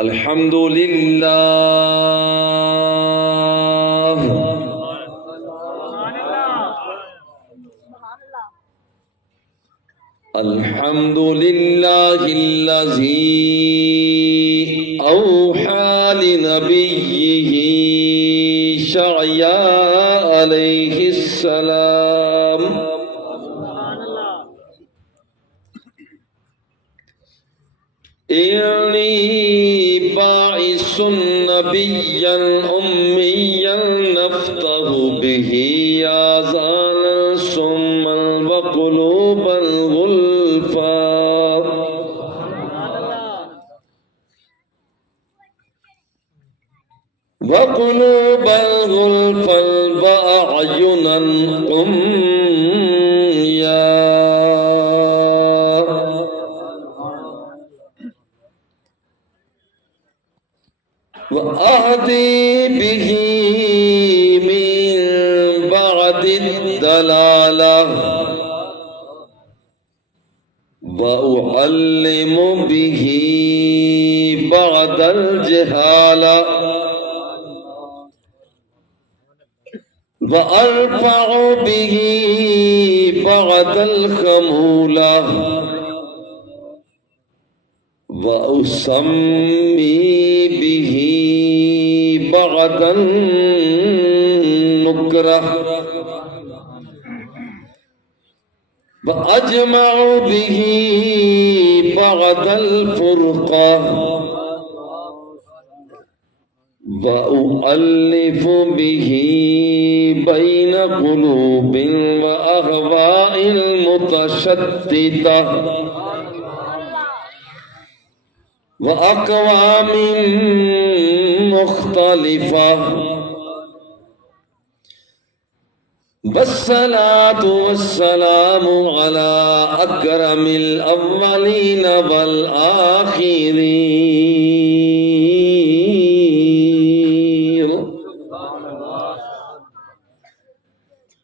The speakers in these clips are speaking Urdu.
الحمد لله الحمد لله الذي أوحى لنبيه شعيا عليه السلام إني باعث نبيا أميا نفتح به آذانا صما وقلوبا غلفا وأعينا عميا وأهدي به من بعد الضلالة وأعلم به بعد الجهالة وأرفع به بعد الخمولة وأسمي به بعد النكرة وأجمع به بعد الفرقة وأؤلف به بين قلوب وأهواء المتشتتة وأقوام مختلفة والصلاة والسلام على أكرم الأولين والآخرين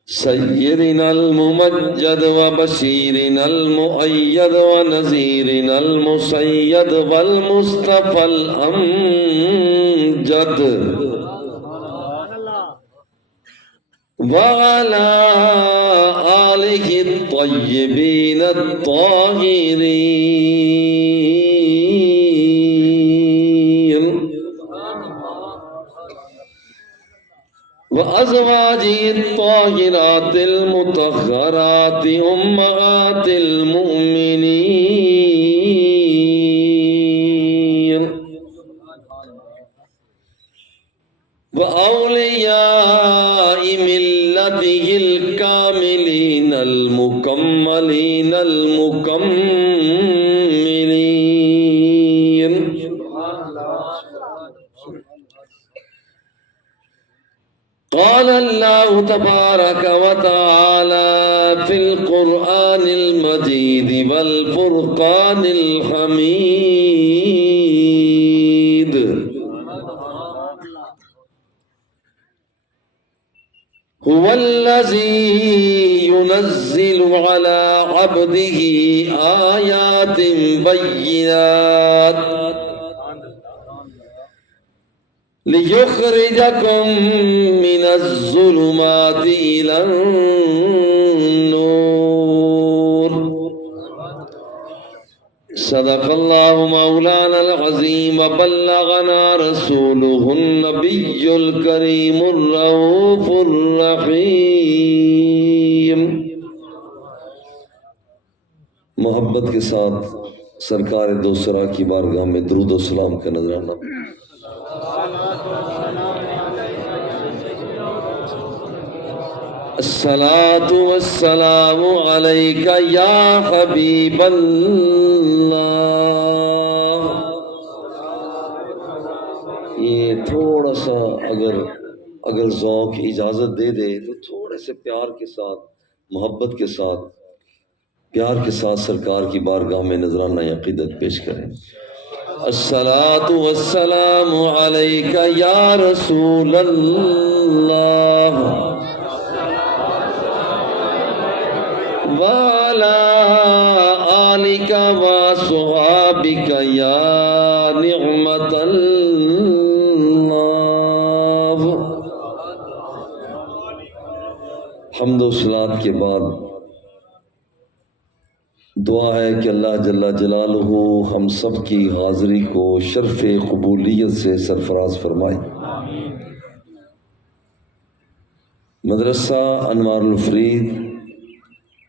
سيدنا الممجد وبشيرنا المؤيد ونذيرنا المسيد والمصطفى الأمجد وعلى آله الطيبين الطاهرين وأزواجه الطاهرات المطهرات أمهات المؤمنين وأولياء ملته الكاملين المكملين المكملين قال الله تبارك وتعالى في القرآن المجيد والفرقان الحميد هو الذي ينزل على عبده آيات بينات ليخرجكم من الظلمات إلى النور صدق الله مولانا العظيم وبلغنا رسوله النبي الكريم الرؤوف الرحيم محبت کے ساتھ سرکار دو سرا کی بارگاہ میں درود و سلام کا نذرانہ الصلاة والسلام عليك يا حبيب اللہ. یہ تھوڑا سا اگر ذوق اجازت دے دے تو تھوڑے سے پیار کے ساتھ محبت کے ساتھ پیار کے ساتھ سرکار کی بارگاہ میں نذرانہ عقیدت پیش کریں. الصلاة والسلام عليك يا رسول اللہ وعلى آلك وصحابك يا نعمة حمد و صلات کے بعد دعا ہے کہ اللہ جل جلالہ ہم سب کی حاضری کو شرف قبولیت سے سرفراز فرمائے۔ مدرسہ انوار الفرید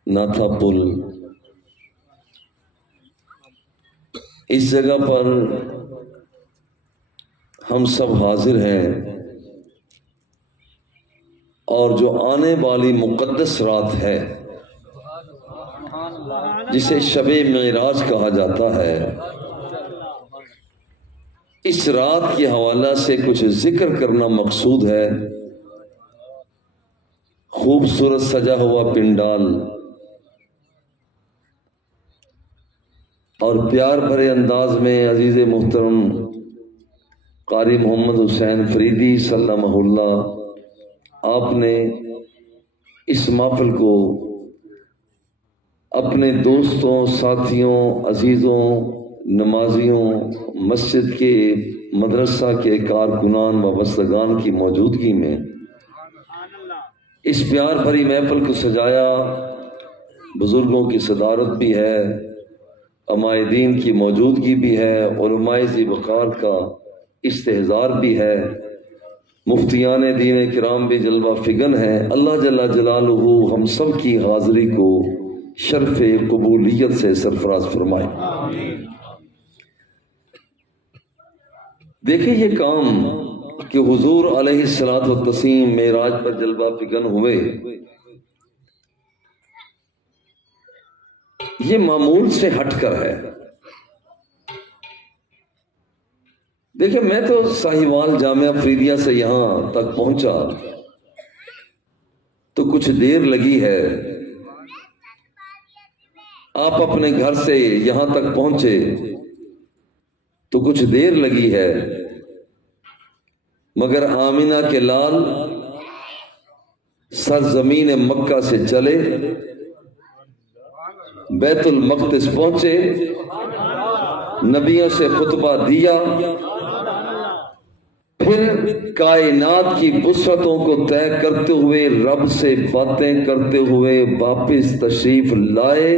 ناتھا پل، اس جگہ پر ہم سب حاضر ہیں اور جو آنے والی مقدس رات ہے جسے شب معراج کہا جاتا ہے، اس رات کے حوالہ سے کچھ ذکر کرنا مقصود ہے۔ خوبصورت سجا ہوا پنڈال اور پیار بھرے انداز میں عزیز محترم قاری محمد حسین فریدی سلمہ اللہ، آپ نے اس محفل کو اپنے دوستوں، ساتھیوں، عزیزوں، نمازیوں، مسجد کے مدرسہ کے کارکنان و وابستگان کی موجودگی میں اس پیار بھری محفل کو سجایا۔ بزرگوں کی صدارت بھی ہے، عمائدین کی موجودگی بھی ہے، علماء ذی وقار کا استحضار بھی ہے، مفتیان دین کرام بھی جلوہ فگن ہیں۔ اللہ جل جلالہ ہم سب کی حاضری کو شرف قبولیت سے سرفراز فرمائے۔ دیکھیں یہ کام کہ حضور علیہ الصلوۃ والتسلیم معراج پر جلوہ فگن ہوئے، یہ معمول سے ہٹ کر ہے۔ دیکھیں میں تو ساہیوال جامعہ فریدیہ سے یہاں تک پہنچا تو کچھ دیر لگی ہے، آپ اپنے گھر سے یہاں تک پہنچے تو کچھ دیر لگی ہے، مگر آمینہ کے لال سرزمین مکہ سے چلے، بیت المقدس پہنچے، نبیوں سے خطبہ دیا، پھر کائنات کی وسعتوں کو طے کرتے ہوئے، رب سے باتیں کرتے ہوئے واپس تشریف لائے۔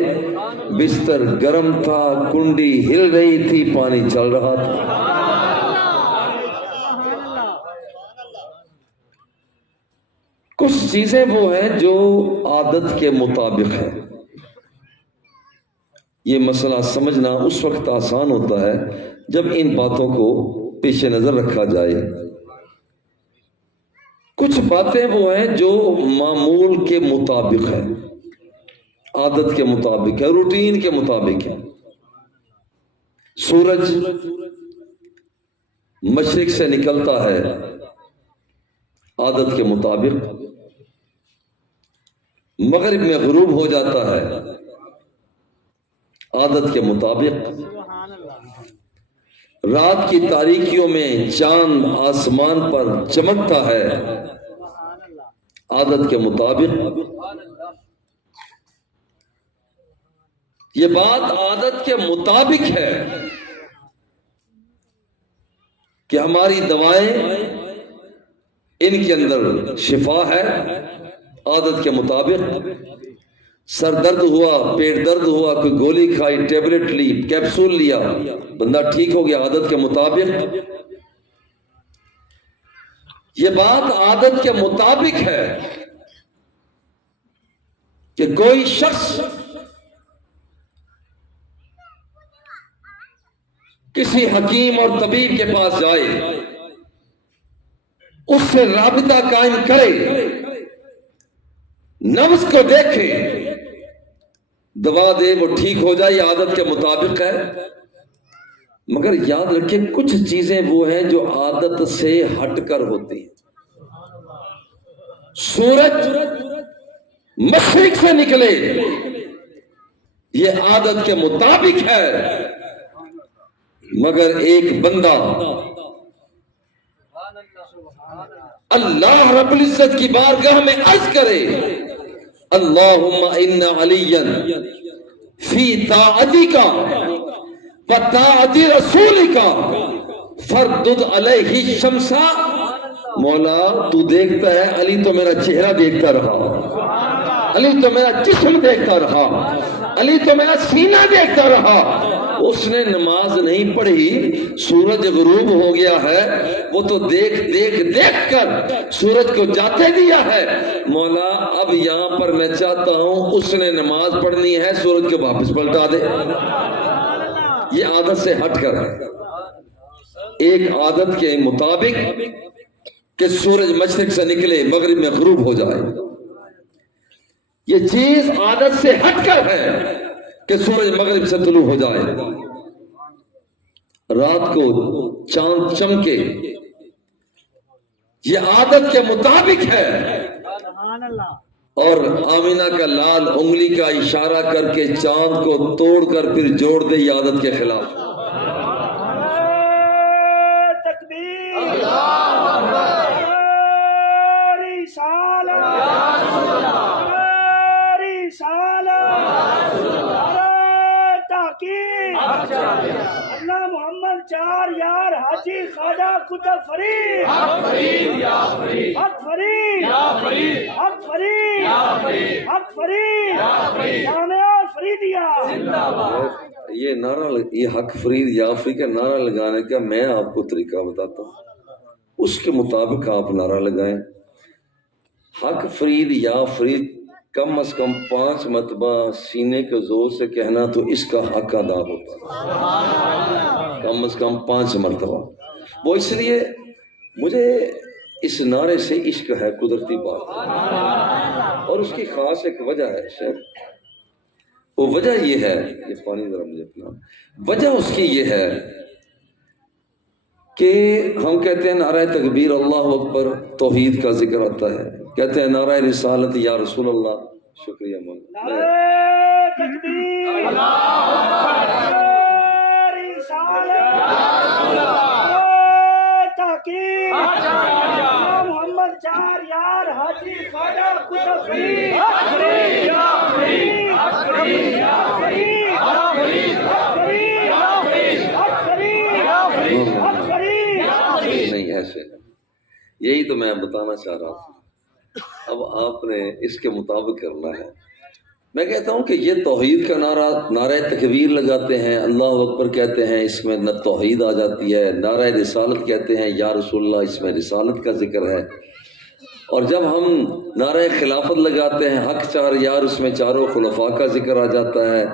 بستر گرم تھا، کنڈی ہل رہی تھی، پانی چل رہا تھا۔ کچھ چیزیں وہ ہیں جو عادت کے مطابق ہیں۔ یہ مسئلہ سمجھنا اس وقت آسان ہوتا ہے جب ان باتوں کو پیش نظر رکھا جائے۔ کچھ باتیں وہ ہیں جو معمول کے مطابق ہیں، عادت کے مطابق ہے، روٹین کے مطابق ہے۔ سورج مشرق سے نکلتا ہے عادت کے مطابق، مغرب میں غروب ہو جاتا ہے عادت کے مطابق، رات کی تاریکیوں میں چاند آسمان پر چمکتا ہے عادت کے مطابق۔ یہ بات عادت کے مطابق ہے کہ ہماری دوائیں ان کے اندر شفا ہے عادت کے مطابق۔ سر درد ہوا، پیٹ درد ہوا، کوئی گولی کھائی، ٹیبلٹ لی، کیپسول لیا، بندہ ٹھیک ہو گیا عادت کے مطابق۔ یہ بات عادت کے مطابق ہے کہ کوئی شخص کسی حکیم اور طبیب کے پاس جائے، اس سے رابطہ قائم کرے، نفس کو دیکھے، دوا دے، وہ ٹھیک ہو جائے، یہ عادت کے مطابق ہے۔ مگر یاد رکھیں کچھ چیزیں وہ ہیں جو عادت سے ہٹ کر ہوتی ہیں۔ سورج مشرق سے نکلے، یہ عادت کے مطابق ہے، مگر ایک بندہ اللہ رب العزت کی بارگاہ میں عرض کرے، اللہم ان علیا فی طاعتک و طاعت رسولک فردد علیہ الشمس مولا تو دیکھتا ہے، علی تو میرا چہرہ دیکھتا رہا، علی تو میرا جسم دیکھتا رہا، علی تو میرا سینہ دیکھتا رہا۔ اس نے نماز نہیں پڑھی، سورج غروب ہو گیا ہے، وہ تو دیکھ کر سورج کو جاتے دیا ہے۔ مولا اب یہاں پر میں چاہتا ہوں اس نے نماز پڑھنی ہے، سورج کو واپس پلٹا دے۔ یہ عادت سے ہٹ کر ہے، ایک عادت کے مطابق کہ سورج مشرق سے نکلے مغرب میں غروب ہو جائے، یہ چیز عادت سے ہٹ کر ہے کہ سورج مغرب سے طلوع ہو جائے، رات کو چاند چمکے، یہ عادت کے مطابق ہے۔ اور آمینہ کا لال انگلی کا اشارہ کر کے چاند کو توڑ کر پھر جوڑ دے، یہ عادت کے خلاف۔ اللہ محمد چار یار حاجی خواجہ کتب فرید، حق فرید یا فرید، حق فرید یا فرید، حق فرید یا فرید، حق فرید یا فرید، جامعہ فریدیہ زندہ باد۔ یہ نعرہ، یہ حق فرید یا فرید کا نعرہ لگانے کا میں آپ کو طریقہ بتاتا ہوں، اس کے مطابق آپ نعرہ لگائیں۔ حق فرید یا فرید کم از کم 5 مرتبہ سینے کے زور سے کہنا تو اس کا حق ادا ہوتا ہے، کم از کم 5 مرتبہ۔ وہ اس لیے مجھے اس نعرے سے عشق ہے، قدرتی بات ہے، اور اس کی خاص ایک وجہ ہے شاید، وہ وجہ یہ ہے، یہ پانی ذرا مجھے پلا، وجہ اس کی یہ ہے کہ ہم کہتے ہیں نعرہ تکبیر اللہ اکبر، توحید کا ذکر آتا ہے، کہتے ہیں نعرہ رسالت یا رسول اللہ، شکریہ مولانا، نعرہ تکبیر اللہ اکبر، رسالت یا رسول اللہ، تحقیق محمد چار یار حاجی خواجہ کتب فرید، حق فرید یا فرید، حق فرید یا فرید، حق فرید یا فرید، حق فرید یا فرید، حق فرید یا فرید۔ نہیں ایسے، یہی تو میں بتانا چاہ رہا ہوں، اب آپ نے اس کے مطابق کرنا ہے۔ میں کہتا ہوں کہ یہ توحید کا نعرہ تکبیر لگاتے ہیں، اللہ اکبر کہتے ہیں، اس میں نہ توحید آ جاتی ہے، نعرہ رسالت کہتے ہیں یا رسول اللہ، اس میں رسالت کا ذکر ہے، اور جب ہم نعرہ خلافت لگاتے ہیں حق چار یار، اس میں چاروں خلفاء کا ذکر آ جاتا ہے،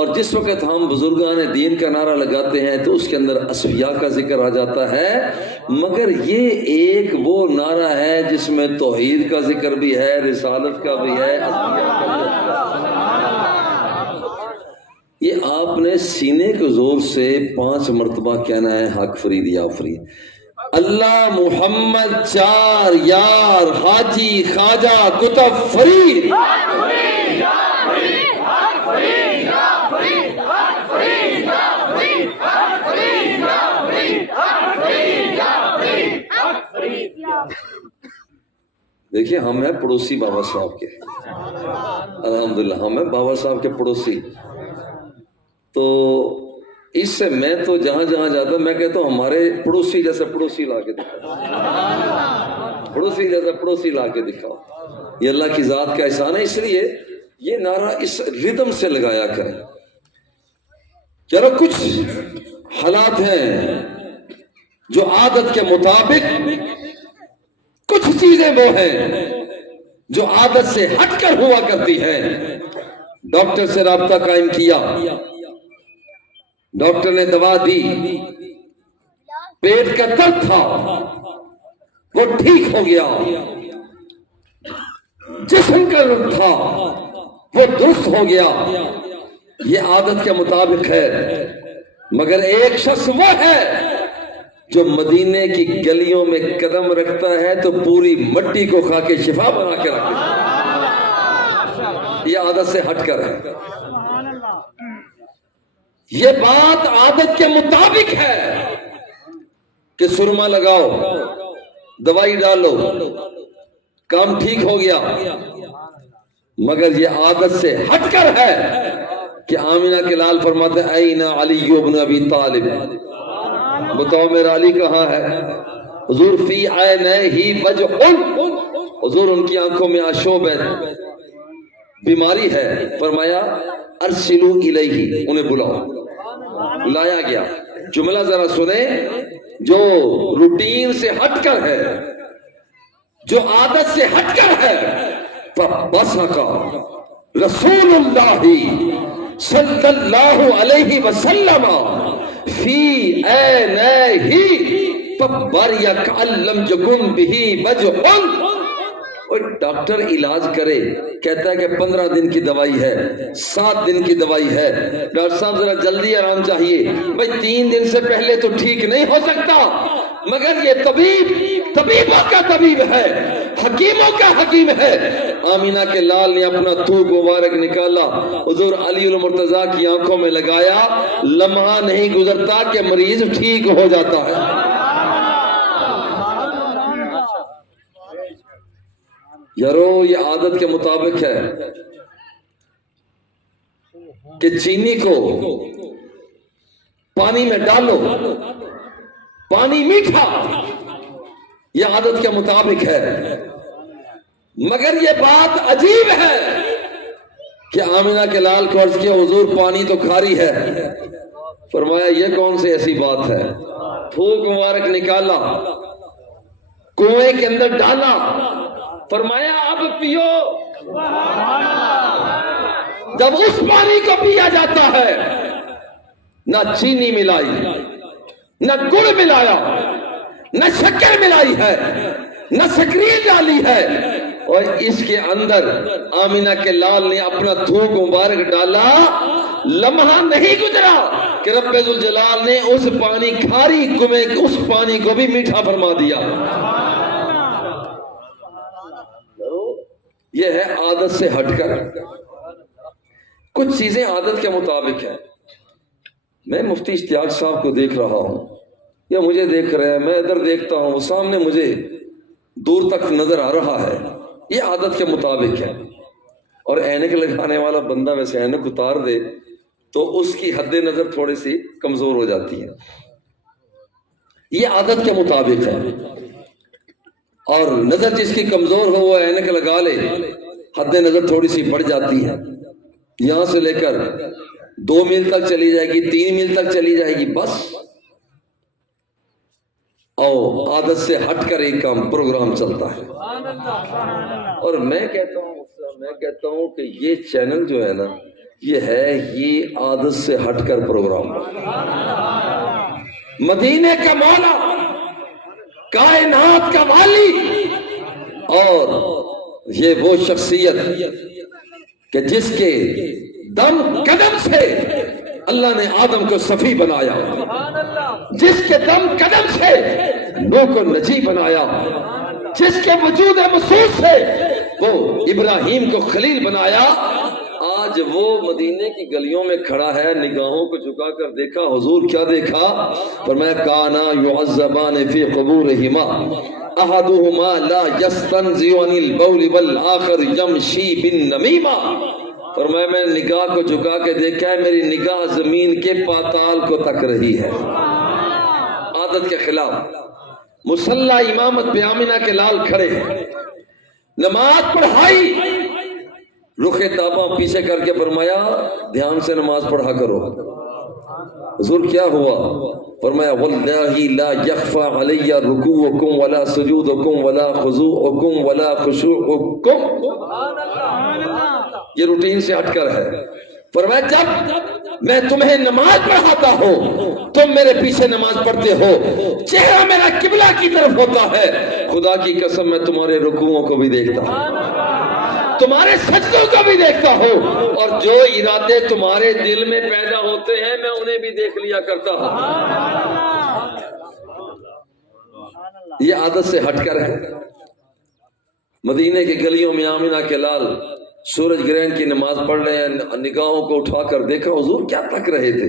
اور جس وقت ہم بزرگان دین کا نعرہ لگاتے ہیں تو اس کے اندر اصفیاء کا ذکر آ جاتا ہے، مگر یہ ایک وہ نعرہ ہے جس میں توحید کا ذکر بھی ہے، رسالت کا بھی ہے، اصفیاء کا بھی ہے۔ یہ آپ نے سینے کے زور سے 5 مرتبہ کہنا ہے، حق فرید یا فرید، اللہ محمد چار یار حاجی خواجہ کتب فرید، دیکھیے ہم ہیں پڑوسی بابا صاحب کے، الحمدللہ ہم ہیں بابا صاحب کے پڑوسی، تو اس سے میں تو جہاں جہاں جاتا ہوں میں کہتا ہوں ہمارے پڑوسی جیسے پڑوسی لا کے دکھاؤ، پڑوسی جیسے پڑوسی لا کے دکھاؤ، یہ اللہ کی ذات کا احسان ہے۔ اس لیے یہ نعرہ اس ردم سے لگایا کریں۔ ذرا کچھ حالات ہیں جو عادت کے مطابق، کچھ چیزیں وہ ہیں جو عادت سے ہٹ کر ہوا کرتی ہیں۔ ڈاکٹر سے رابطہ قائم کیا، ڈاکٹر نے دوا دی، پیٹ کا درد تھا وہ ٹھیک ہو گیا، جسم کا درد تھا وہ درست ہو گیا، یہ عادت کے مطابق ہے۔ مگر ایک شخص وہ ہے جو مدینے کی گلیوں میں قدم رکھتا ہے تو پوری مٹی کو کھا کے شفا بنا کے رکھتا ہے، یہ عادت سے ہٹ کر ہے۔ یہ بات عادت کے مطابق ہے کہ سرما لگاؤ، دوائی ڈالو، کام ٹھیک ہو گیا، مگر یہ عادت سے ہٹ کر ہے کہ آمینہ کے لال فرماتے ہیں، این علی بن ابی طالب، بتاؤ میرا علی کہاں ہے؟ حضور فی عینیہ وجع، حضور ان کی آنکھوں میں آشوب ہے، بیماری ہے، فرمایا ارسلوا الیہ، انہیں بلاؤ، لایا گیا۔ جملہ ذرا سنیں، جو روٹین سے ہٹ کر ہے، جو عادت سے ہٹ کر ہے، فَبَصَقَ رسول اللہ صلی اللہ علیہ وسلم فی عینیہ فَبَرِیَ کَأَن لَّمْ یَکُن بِهِ وَجْعٌ۔ اور ڈاکٹر علاج کرے، کہتا ہے کہ 15 دن کی دوائی ہے، 7 دن کی دوائی ہے، ڈاکٹر صاحب ذرا جلدی آرام چاہیے، بھائی 3 دن سے پہلے تو ٹھیک نہیں ہو سکتا، مگر یہ طبیب طبیبوں کا طبیب ہے، حکیموں کا حکیم ہے۔ آمینہ کے لال نے اپنا تھوک مبارک نکالا، حضور علی المرتضیٰ کی آنکھوں میں لگایا، لمحہ نہیں گزرتا کہ مریض ٹھیک ہو جاتا ہے۔ یارو یہ عادت کے مطابق ہے کہ چینی کو پانی میں ڈالو، پانی میٹھا، یہ عادت کے مطابق ہے، مگر یہ بات عجیب ہے کہ آمینہ کے لال کو عرض کیا حضور پانی تو کھاری ہے، فرمایا یہ کون سی ایسی بات ہے، تھوک مبارک نکالا، کنویں کے اندر ڈالا، فرمایا اب پیو۔ جب اس پانی کو پیا جاتا ہے، نہ چینی ملائی، نہ گڑ ملایا، نہ شکر ملائی ہے، نہ سکرین ڈالی ہے، اور اس کے اندر آمینہ کے لال نے اپنا تھوک مبارک ڈالا، لمحہ نہیں گزرا کہ رب ذوالجلال نے اس پانی کھاری کنویں اس پانی کو بھی میٹھا فرما دیا۔ یہ ہے عادت سے ہٹ کر، کچھ چیزیں عادت کے مطابق ہیں۔ میں مفتی اشتیاق صاحب کو دیکھ رہا ہوں یا مجھے دیکھ رہے ہیں، میں ادھر دیکھتا ہوں، وہ سامنے مجھے دور تک نظر آ رہا ہے، یہ عادت کے مطابق ہے۔ اور اینک لگانے والا بندہ ویسے اینک اتار دے تو اس کی حد نظر تھوڑی سی کمزور ہو جاتی ہے، یہ عادت کے مطابق ہے۔ اور نظر جس کی کمزور ہو وہ اینک لگا لے، حد نظر تھوڑی سی بڑھ جاتی ہے، یہاں سے لے کر 2 میل تک چلی جائے گی، 3 میل تک چلی جائے گی، بس۔ اور عادت سے ہٹ کر ایک کام پروگرام چلتا ہے۔ اور میں کہتا ہوں کہ یہ چینل جو ہے نا، یہ عادت سے ہٹ کر پروگرام، مدینے کا مولا، کائنات کا والی، اور یہ وہ شخصیت کہ جس کے دم قدم سے اللہ نے آدم کو صفی بنایا، جس کے دم قدم سے نوح کو نجی بنایا، جس کے وجود محسوس سے وہ ابراہیم کو خلیل بنایا، آج وہ مدینے کی گلیوں میں کھڑا ہے، نگاہوں کو جھکا کر دیکھا، حضور کیا دیکھا؟ فرمایا کانا یعذبان فی قبورہما احدہما لا یستنزی عن البول والآخر یمشی بالنمیمہ۔ فرمایا میں نگاہ کو جھکا کے دیکھا ہے، میری نگاہ زمین کے پاتال کو تک رہی ہے، عادت کے خلاف۔ مصلی امامت پہ آمینہ کے لال کھڑے، نماز پڑھائی، رخ تاباں پیچھے کر کے فرمایا دھیان سے نماز پڑھا کرو۔ حضور کیا ہوا؟ فرمایا واللہ لا یخفى علی رکوعکم ولا سجودکم ولا خضوعکم ولا خشوعکم۔ یہ روٹین سے ہٹ کر ہے۔ فرمایا جب میں تمہیں نماز پڑھاتا ہوں تم میرے پیچھے نماز پڑھتے ہو، چہرہ میرا قبلہ کی طرف ہوتا ہے، خدا کی قسم میں تمہارے رکوعوں کو بھی دیکھتا ہوں، تمہارے سجدوں کو بھی دیکھتا ہوں، اور جو ارادے تمہارے دل میں پیدا ہوتے ہیں میں انہیں بھی دیکھ لیا کرتا ہوں۔ یہ عادت سے ہٹ کر ہے۔ مدینے کی گلیوں میں آمینہ کے لال سورج گرہن کی نماز پڑھ رہے ہیں، نگاہوں کو اٹھا کر دیکھا، حضور کیا تک رہے تھے؟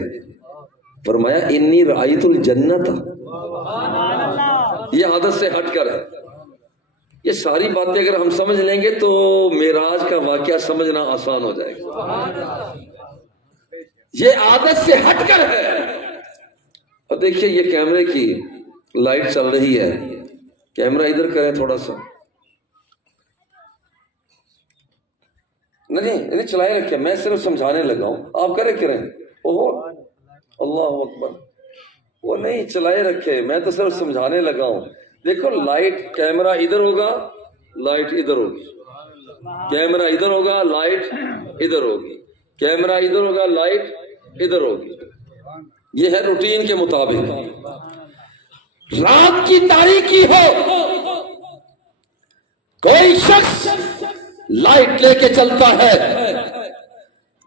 فرمایا انی رأیت الجنت۔ یہ عادت سے ہٹ کر ہے۔ یہ ساری باتیں اگر ہم سمجھ لیں گے تو معراج کا واقعہ سمجھنا آسان ہو جائے گا۔ یہ عادت سے ہٹ کر ہے۔ اور دیکھیے یہ کیمرے کی لائٹ چل رہی ہے، کیمرہ ادھر کریں تھوڑا سا. نہیں چلائے رکھے, میں صرف سمجھانے لگا ہوں, آپ کریں. اوہو اللہ اکبر, وہ نہیں چلائے رکھے, میں تو صرف سمجھانے لگا ہوں. دیکھو لائٹ, کیمرہ ادھر ہوگا, لائٹ ادھر ہوگی, کیمرہ ادھر ہوگا, لائٹ ادھر ہوگی, کیمرہ ادھر ہوگا, لائٹ ادھر ہوگی. یہ ہے روٹین کے مطابق. رات کی تاریکی ہو, کوئی شخص لائٹ لے کے چلتا ہے,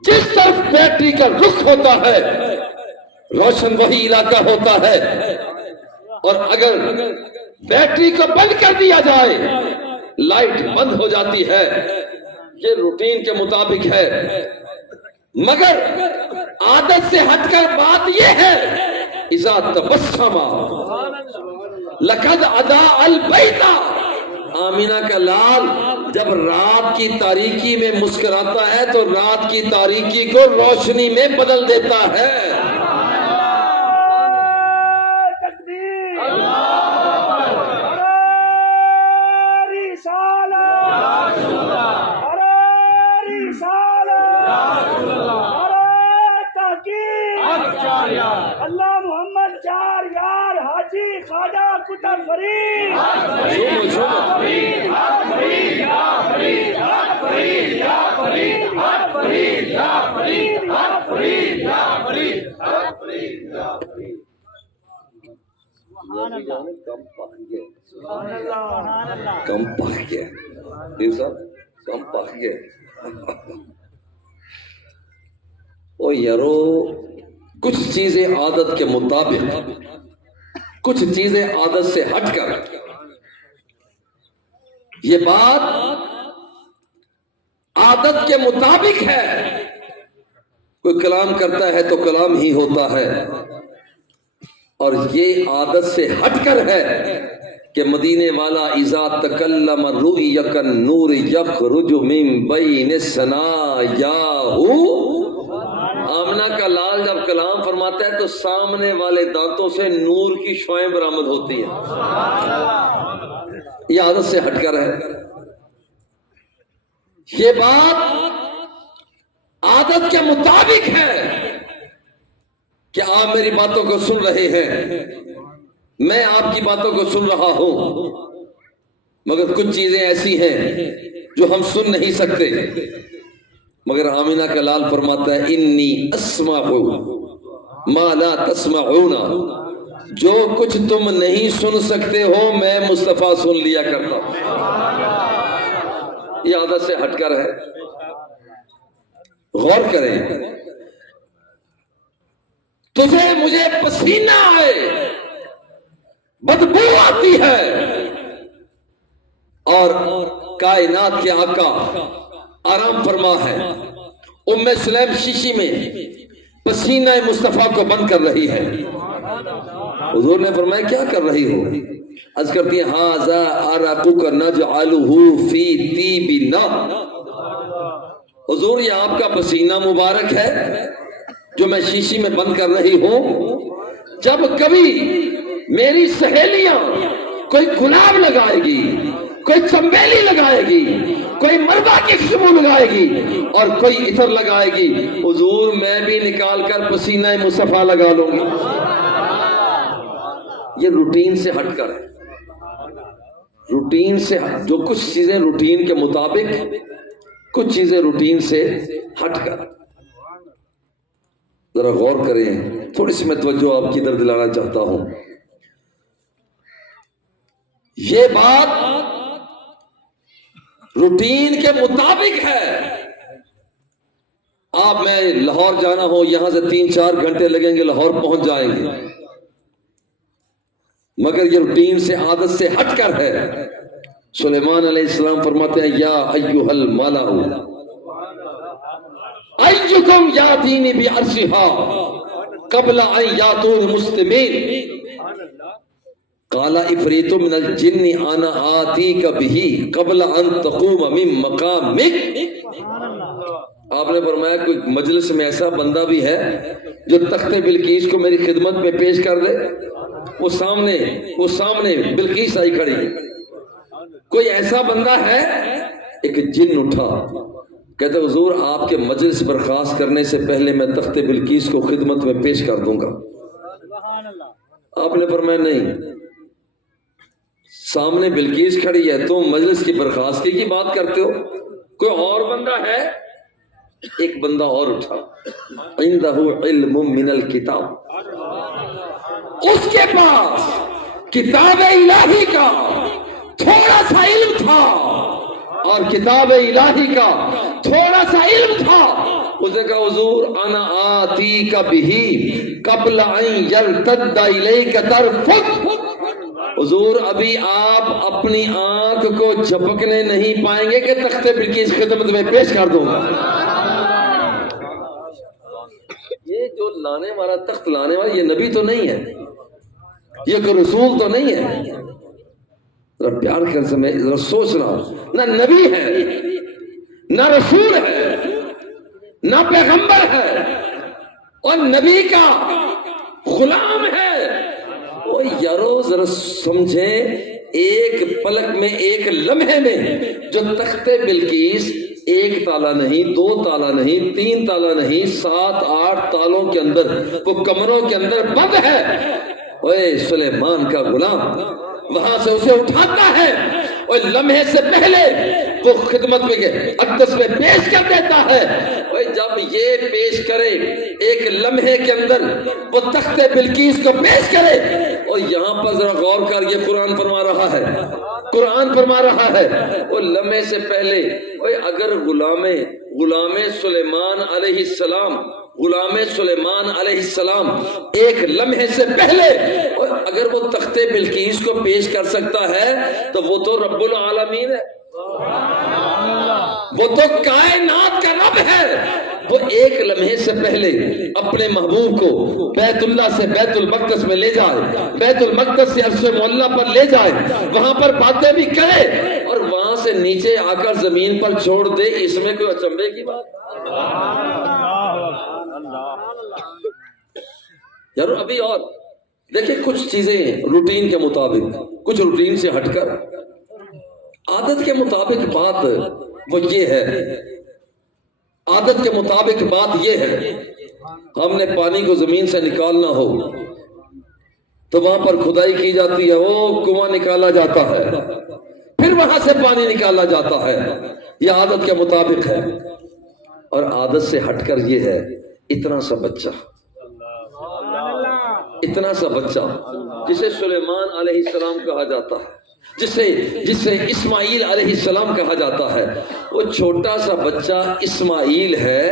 جس طرف بیٹری کا رخ ہوتا ہے روشن وہی علاقہ ہوتا ہے, اور اگر بیٹری کو بند کر دیا جائے لائٹ بند ہو جاتی ہے. یہ روٹین کے مطابق ہے. مگر عادت سے ہٹ کر بات یہ ہے, اذا تبسم لقد اضاء البیت, آمینہ کا لال جب رات کی تاریکی میں مسکراتا ہے تو رات کی تاریکی کو روشنی میں بدل دیتا ہے. اللہ محمد چار یار حاجی خواجہ کتب فرید. کم پک گیا دیر صاحب, کم پک گیا. او یارو, کچھ چیزیں عادت کے مطابق, کچھ چیزیں عادت سے ہٹ کر. یہ بات عادت کے مطابق ہے. کوئی کلام کرتا ہے تو کلام ہی ہوتا ہے, اور یہ عادت سے ہٹ کر ہے کہ مدینے والا اذا تکلم رؤیک النور یخرج من بین ثنایاہ. آمنہ کا لال جب کلام فرماتا ہے تو سامنے والے دانتوں سے نور کی شعائیں برآمد ہوتی ہیں. یہ عادت سے ہٹ کر ہے. یہ بات عادت کے مطابق ہے کہ آپ میری باتوں کو سن رہے ہیں, میں آپ کی باتوں کو سن رہا ہوں, مگر کچھ چیزیں ایسی ہیں جو ہم سن نہیں سکتے. مگر آمینہ کا لال فرماتا ہے انی اسمع ما لا تسمعون, جو کچھ تم نہیں سن سکتے ہو میں مصطفیٰ سن لیا کرتا ہوں. یہ عادت سے ہٹ کر ہے. غور کریں, تجھے مجھے پسینہ آئے, بدبو آتی ہے, اور کائنات کے آقا آرام فرما ہے. ام سلیم شیشی میں پسینہ مصطفیٰ کو بند کر رہی ہے. حضور نے فرمایا کیا کر رہی ہو؟ عرض کرتی ہے ھذا عرقک نجعلہ فی طیبنا. حضور یہ آپ کا پسینہ مبارک ہے جو میں شیشی میں بند کر رہی ہوں. جب کبھی میری سہیلیاں کوئی گلاب لگائے گی, کوئی چنبیلی لگائے گی, کوئی مردہ کی خوشبو لگائے گی اور کوئی عطر لگائے گی, حضور میں بھی نکال کر پسینہ مصطفیٰ لگا لوں گی. یہ روٹین سے ہٹ کر ہے. روٹین سے جو کچھ چیزیں روٹین کے مطابق, کچھ چیزیں روٹین سے ہٹ کر. ذرا غور کریں, تھوڑی سی میں توجہ آپ کی طرف دلانا چاہتا ہوں. یہ بات روٹین کے مطابق ہے. آپ میں لاہور جانا ہو, یہاں سے 3-4 گھنٹے لگیں گے, لاہور پہنچ جائیں گے, مگر یہ روٹین سے عادت سے ہٹ کر ہے. سلیمان علیہ السلام فرماتے ہیں یا ایھا الملأ ایکم یاتینی بعرشھا قبل ان یاتون مسلمین قال عفریت من الجن انا آتیک بہ قبل ان تقوم من مقامک. آپ نے فرمایا کوئی مجلس میں ایسا بندہ بھی ہے جو تخت بلقیس کو میری خدمت میں پیش کر دے. وہ سامنے بلقیس آئی کھڑی، کوئی ایسا بندہ ہے؟ ایک جن اٹھا، کہتے حضور آپ کے مجلس برخاست کرنے سے پہلے میں تخت بلقیس کو خدمت میں پیش کر دوں گا۔ آپ نے فرمایا نہیں، سامنے بلقیس کھڑی ہے، تم مجلس کی برخاستگی کی بات کرتے ہو؟ کوئی اور بندہ ہے؟ ایک بندہ اور اٹھا، عندہ علم من الکتاب، اس کے پاس کتاب الہی کا تھوڑا سا علم تھا، اور کتاب الہی کا تھوڑا سا علم تھا۔ اس نے کہا حضور انا آتی کا بھی قبل ان یرتد الیک طرفک، حضور ابھی آپ اپنی آنکھ کو جھپکنے نہیں پائیں گے کہ تخت بلقیس خدمت میں پیش کر دوں گا۔ یہ جو لانے والا، تخت لانے والا، یہ نبی تو نہیں ہے، یہ کوئی رسول تو نہیں ہے۔ ذرا پیار کر سے میں ذرا سوچنا، نہ نبی ہے، نہ رسول ہے، نہ پیغمبر ہے، اور نبی کا غلام ہے۔ وہ یارو ذرا سمجھیں، ایک پلک میں، ایک لمحے میں جو تخت بلقیس ایک تالا نہیں، دو تالا نہیں، تین تالا نہیں، 7-8 تالوں کے اندر، وہ کمروں کے اندر بند ہے، اوے سلیمان کا غلام وہاں سے اسے اٹھاتا ہے اور لمحے سے پہلے وہ خدمت میں اقدس میں پیش کر دیتا ہے۔ اور جب یہ پیش کرے، ایک لمحے کے اندر وہ تخت بلقیس کو پیش کرے، اور یہاں پر ذرا غور کر، یہ قرآن فرما رہا ہے، قرآن فرما رہا ہے، وہ لمحے سے پہلے، اگر غلام سلیمان علیہ السلام، غلام سلیمان علیہ السلام ایک لمحے سے پہلے اگر وہ تخت بلقیس کو پیش کر سکتا ہے تو وہ تو رب العالمین ہے، وہ تو کائنات کا رب ہے۔ وہ ایک لمحے سے پہلے اپنے محبوب کو بیت اللہ سے بیت المقدس میں لے جائے، بیت المقدس سے عرش معلیٰ پر لے جائے، وہاں پر باتیں بھی کرے، اور وہاں سے نیچے آ کر زمین پر چھوڑ دے، اس میں کوئی اچنبے کی بات؟ یار ابھی اور دیکھیں کچھ چیزیں روٹین کے مطابق، کچھ روٹین سے ہٹ کر عادت کے مطابق بات وہ یہ ہے، عادت کے مطابق بات یہ ہے، ہم نے پانی کو زمین سے نکالنا ہو تو وہاں پر کھدائی کی جاتی ہے، وہ کنواں نکالا جاتا ہے، پھر وہاں سے پانی نکالا جاتا ہے، یہ عادت کے مطابق ہے۔ اور عادت سے ہٹ کر یہ ہے، اتنا سا بچہ جسے سلیمان علیہ السلام کہا جاتا ہے، جسے اسماعیل علیہ السلام کہا جاتا ہے، وہ چھوٹا سا بچہ اسماعیل ہے،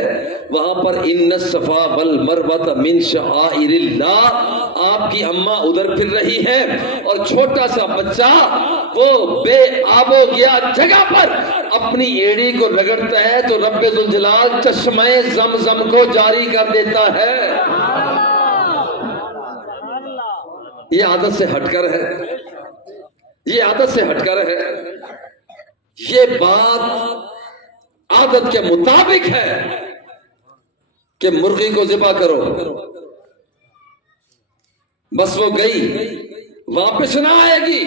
وہاں پر ان الصفا والمروہ من شعائر اللہ، آپ کی اماں ادھر پھر رہی ہے، اور چھوٹا سا بچہ وہ بے آب و گیا جگہ پر اپنی ایڑی کو رگڑتا ہے تو رب ذوالجلال چشمہ زمزم کو جاری کر دیتا ہے۔ یہ عادت سے ہٹ کر ہے، یہ عادت سے ہٹ کر ہے، یہ بات عادت کے مطابق ہے کہ مرغی کو ذبح کرو، بس وہ گئی، واپس نہ آئے گی،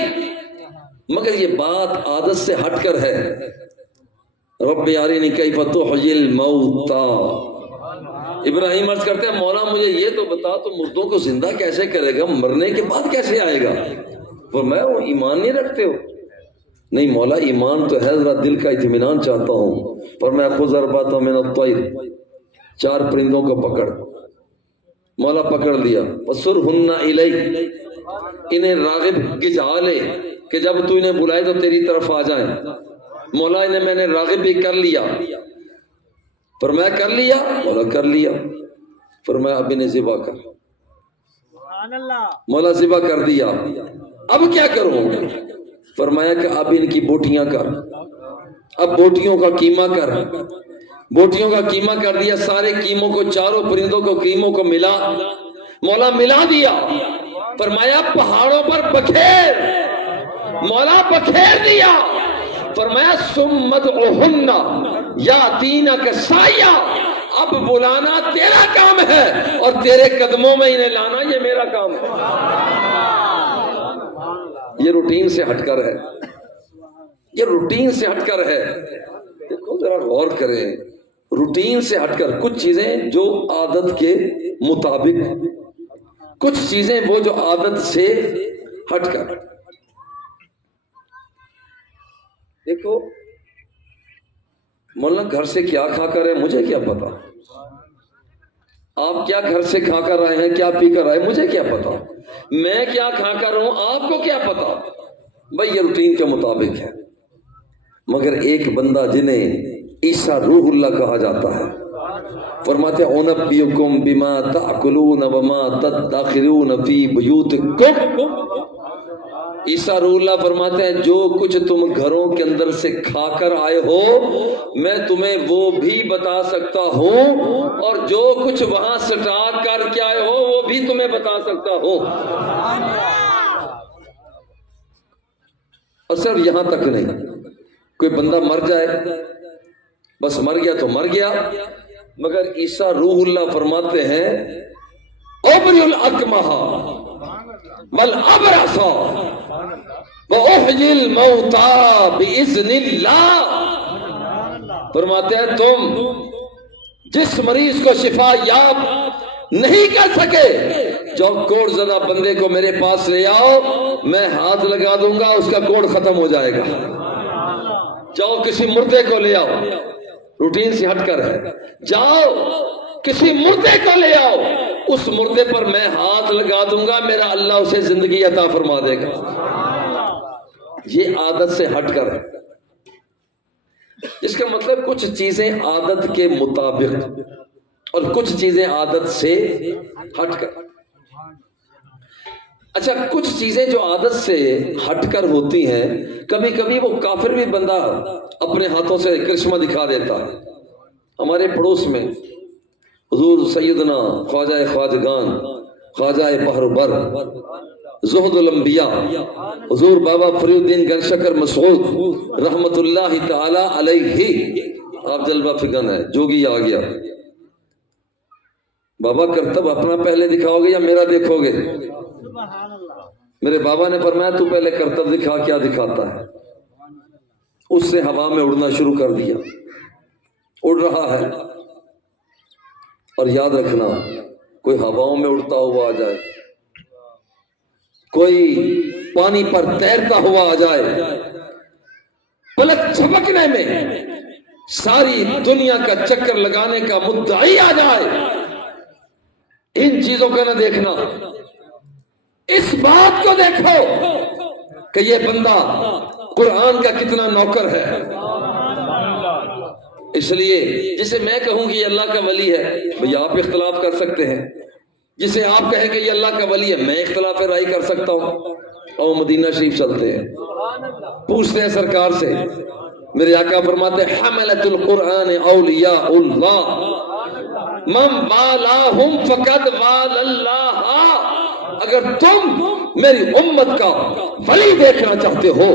مگر یہ بات عادت سے ہٹ کر ہے۔ رب ارنی کیف تحیی الموتى، ابراہیم عرض کرتے ہیں مولا مجھے یہ تو بتا تو مردوں کو زندہ کیسے کرے گا، مرنے کے بعد کیسے آئے گا؟ فرمایا وہ ایمان نہیں رکھتے ہو؟ نہیں مولا ایمان تو ہے، ذرا دل کا اطمینان چاہتا ہوں۔ فرمایا خذ اربعۃ من الطیر، 4 پرندوں کو پکڑ، مولا پکڑ لیا، وسرہن الیک، انہیں راغب گجا لے کہ جب تو انہیں بلائے تو تیری طرف آ جائیں۔ مولا انہیں میں نے راغب بھی کر لیا، فرمایا کر لیا، مولا کر لیا، فرمایا اب انہیں ذبح کر، مولا ذبح کر دیا، اب کیا کروں؟ فرمایا کہ اب ان کی بوٹیاں کر، اب بوٹیوں کا قیمہ کر، بوٹیوں کا قیمہ کر دیا، سارے قیموں کو، 4 پرندوں کو، قیموں کو ملا، مولا ملا دیا، فرمایا پہاڑوں پر بکھیر، مولا بکھیر دیا، فرمایا ثم ادعوہن یاتینک سعیا، اب بلانا تیرا کام ہے اور تیرے قدموں میں انہیں لانا یہ میرا کام ہے۔ یہ روٹین سے ہٹ کر ہے، یہ روٹین سے ہٹ کر ہے۔ دیکھو ذرا غور کریں، روٹین سے ہٹ کر کچھ چیزیں جو عادت کے مطابق، کچھ چیزیں وہ جو عادت سے ہٹ کر۔ دیکھو مولانا گھر سے کیا کھا کر ہے مجھے کیا پتا، آپ کیا گھر سے کھا کر آئے ہیں، کیا پی کر آئے مجھے کیا پتا، میں کیا کھا کر ہوں آپ کو کیا پتا، بھائی یہ روٹین کے مطابق ہے۔ مگر ایک بندہ جنہیں عیسیٰ روح اللہ کہا جاتا ہے، فرماتے ہیں اُنَبِّئُکُم بِمَا تَأْکُلُونَ وَمَا تَدَّخِرُونَ فِی بُیُوتِکُم۔ عیسیٰ روح اللہ فرماتے ہیں جو کچھ تم گھروں کے اندر سے کھا کر آئے ہو میں تمہیں وہ بھی بتا سکتا ہوں، اور جو کچھ وہاں سٹا کر کے آئے ہو وہ بھی تمہیں بتا سکتا ہوں۔ اور صرف یہاں تک نہیں، کوئی بندہ مر جائے بس مر گیا تو مر گیا، مگر عیسیٰ روح اللہ فرماتے ہیں ابری الاکمہ والابرص واحیی الموتى باذن اللہ۔ فرماتے ہیں تم جس مریض کو شفا یاب نہیں کر سکے، جو کوڑ زدہ بندے کو میرے پاس لے آؤ، میں ہاتھ لگا دوں گا اس کا کوڑ ختم ہو جائے گا۔ جاؤ کسی مردے کو لے آؤ، روٹین سے ہٹ کر ہے، جاؤ کسی مردے کو لے آؤ، اس مردے پر میں ہاتھ لگا دوں گا، میرا اللہ اسے زندگی عطا فرما دے گا۔ یہ عادت سے ہٹ کر ہے، اس کا مطلب کچھ چیزیں عادت کے مطابق اور کچھ چیزیں عادت سے ہٹ کر۔ اچھا کچھ چیزیں جو عادت سے ہٹ کر ہوتی ہیں، کبھی کبھی وہ کافر بھی بندہ اپنے ہاتھوں سے کرشمہ دکھا دیتا ہے۔ ہمارے پڑوس میں حضور سیدنا خواجہ خواجگان، خواجہ بحر بر، زہد الانبیاء حضور بابا فرید الدین گنشکر مسعود رحمت اللہ تعالی علیہ، آپ جلوہ فکن ہے، جوگی آ گیا، بابا کرتب اپنا پہلے دکھاؤ گے یا میرا دیکھو گے؟ میرے بابا نے فرمایا تو پہلے کرتب دکھا، کیا دکھاتا ہے؟ اس سے ہوا میں اڑنا شروع کر دیا، اڑ رہا ہے، اور یاد رکھنا کوئی ہواؤں میں اڑتا ہوا آ جائے، کوئی پانی پر تیرتا ہوا آ جائے، پلک جھپکنے میں ساری دنیا کا چکر لگانے کا مدعی آ جائے، ان چیزوں کا نہ دیکھنا، اس بات کو دیکھو کہ یہ بندہ قرآن کا کتنا نوکر ہے۔ اس لیے جسے میں کہوں کہ یہ اللہ کا ولی ہے، بھئی آپ اختلاف کر سکتے ہیں، جسے آپ کہیں کہ یہ اللہ کا ولی ہے، میں اختلاف رائے کر سکتا ہوں۔ اور مدینہ شریف چلتے ہیں، پوچھتے ہیں سرکار سے، میرے آقا فرماتے ہیں حملۃ القرآن اولیاء اللہ من والاہم فقد والا اللہ۔ اگر تم میری امت کا ولی دیکھنا چاہتے ہو،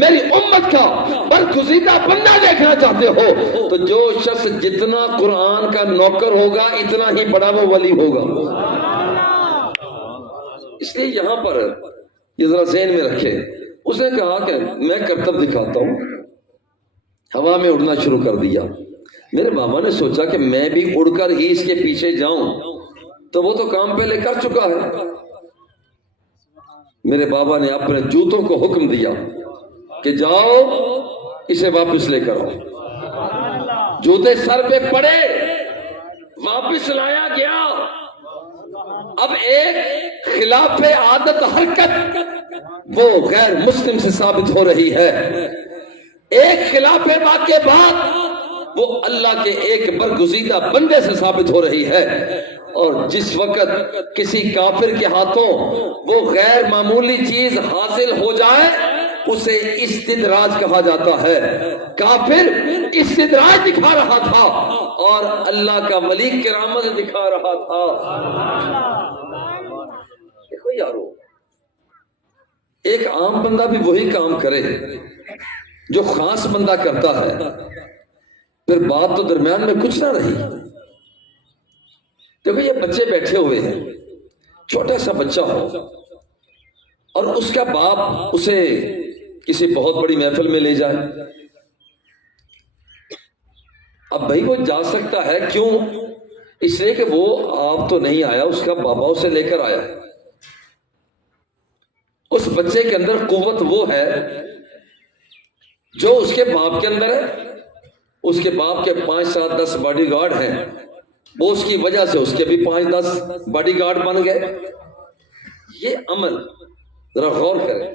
میری امت کا برگزیدہ بندہ دیکھنا چاہتے ہو، تو جو شخص جتنا قرآن کا نوکر ہوگا اتنا ہی بڑا وہ ولی ہوگا۔ اس لیے یہاں پر یہ ذرا ذہن میں رکھے، اس نے کہا کہ میں کرتب دکھاتا ہوں، ہوا میں اڑنا شروع کر دیا۔ میرے بابا نے سوچا کہ میں بھی اڑ کر ہی اس کے پیچھے جاؤں، تو وہ تو کام پہلے کر چکا ہے۔ میرے بابا نے اپنے جوتوں کو حکم دیا کہ جاؤ اسے واپس لے کر آؤ۔ جوتے سر پہ پڑے، واپس لایا گیا۔ اب ایک خلاف عادت حرکت وہ غیر مسلم سے ثابت ہو رہی ہے، ایک خلاف واقع بات وہ اللہ کے ایک برگزیدہ بندے سے ثابت ہو رہی ہے۔ اور جس وقت کسی کافر کے ہاتھوں وہ غیر معمولی چیز حاصل ہو جائے اسے استدراج کہا جاتا ہے۔ کافر استدراج دکھا رہا تھا اور اللہ کا ولی کرامت دکھا رہا تھا۔ دیکھو یارو، ایک عام بندہ بھی وہی کام کرے جو خاص بندہ کرتا ہے، پھر بات تو درمیان میں کچھ نہ رہی۔ دیکھو یہ بچے بیٹھے ہوئے ہیں، چھوٹا سا بچہ ہو، اور اس کا باپ اسے کسی بہت بڑی محفل میں لے جائے. اب بھائی وہ جا سکتا ہے، کیوں؟ اس لیے کہ وہ آپ تو نہیں آیا، اس کا بابا اسے لے کر آیا. اس بچے کے اندر قوت وہ ہے جو اس کے باپ کے اندر ہے. اس کے باپ کے 5 7 10 باڈی گارڈ ہیں، وہ اس کی وجہ سے اس کے بھی 5 10 باڈی گارڈ بن گئے. یہ عمل ذرا غور کریں،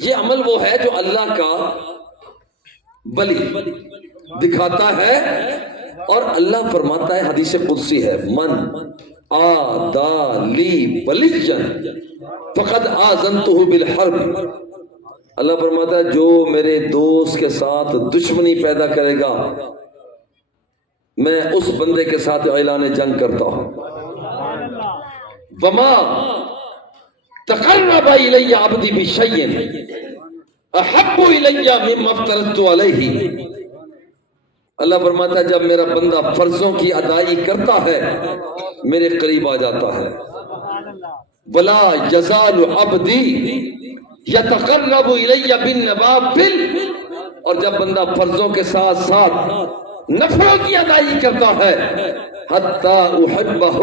یہ عمل وہ ہے جو اللہ کا ولی دکھاتا ہے. اور اللہ فرماتا ہے، حدیث قدسی ہے، من آدا لی ولیًا فقد آذنتہ بالحرب. اللہ فرماتا ہے جو میرے دوست کے ساتھ دشمنی پیدا کرے گا میں اس بندے کے ساتھ اعلان جنگ کرتا ہوں. وما تقرب الی عبدی بشیء احب الی مما افترضت علیہ. اللہ فرماتا ہے جب میرا بندہ فرضوں کی ادائی کرتا ہے میرے قریب آ جاتا ہے. ولا یزال عبدی یتقرب الی بالنوافل. اور جب بندہ فرضوں کے ساتھ ساتھ نفلوں کی ادائی کرتا ہے حتی احبہ،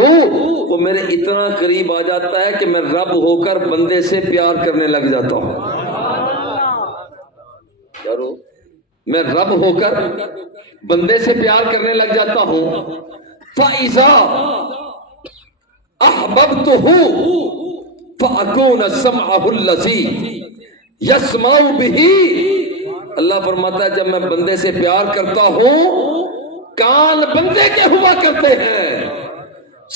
وہ میرے اتنا قریب آ جاتا ہے کہ میں رب ہو کر بندے سے پیار کرنے لگ جاتا ہوں. میں رب ہو کر بندے سے پیار کرنے لگ جاتا ہوں. فَإِذَا أَحْبَبْتُهُ فَأَكُونَ سَمْعَهُ الَّذِي يَسْمَعُ بِهِ. اللہ فرماتا ہے جب میں بندے سے پیار کرتا ہوں کان بندے کے ہوا کرتے ہیں،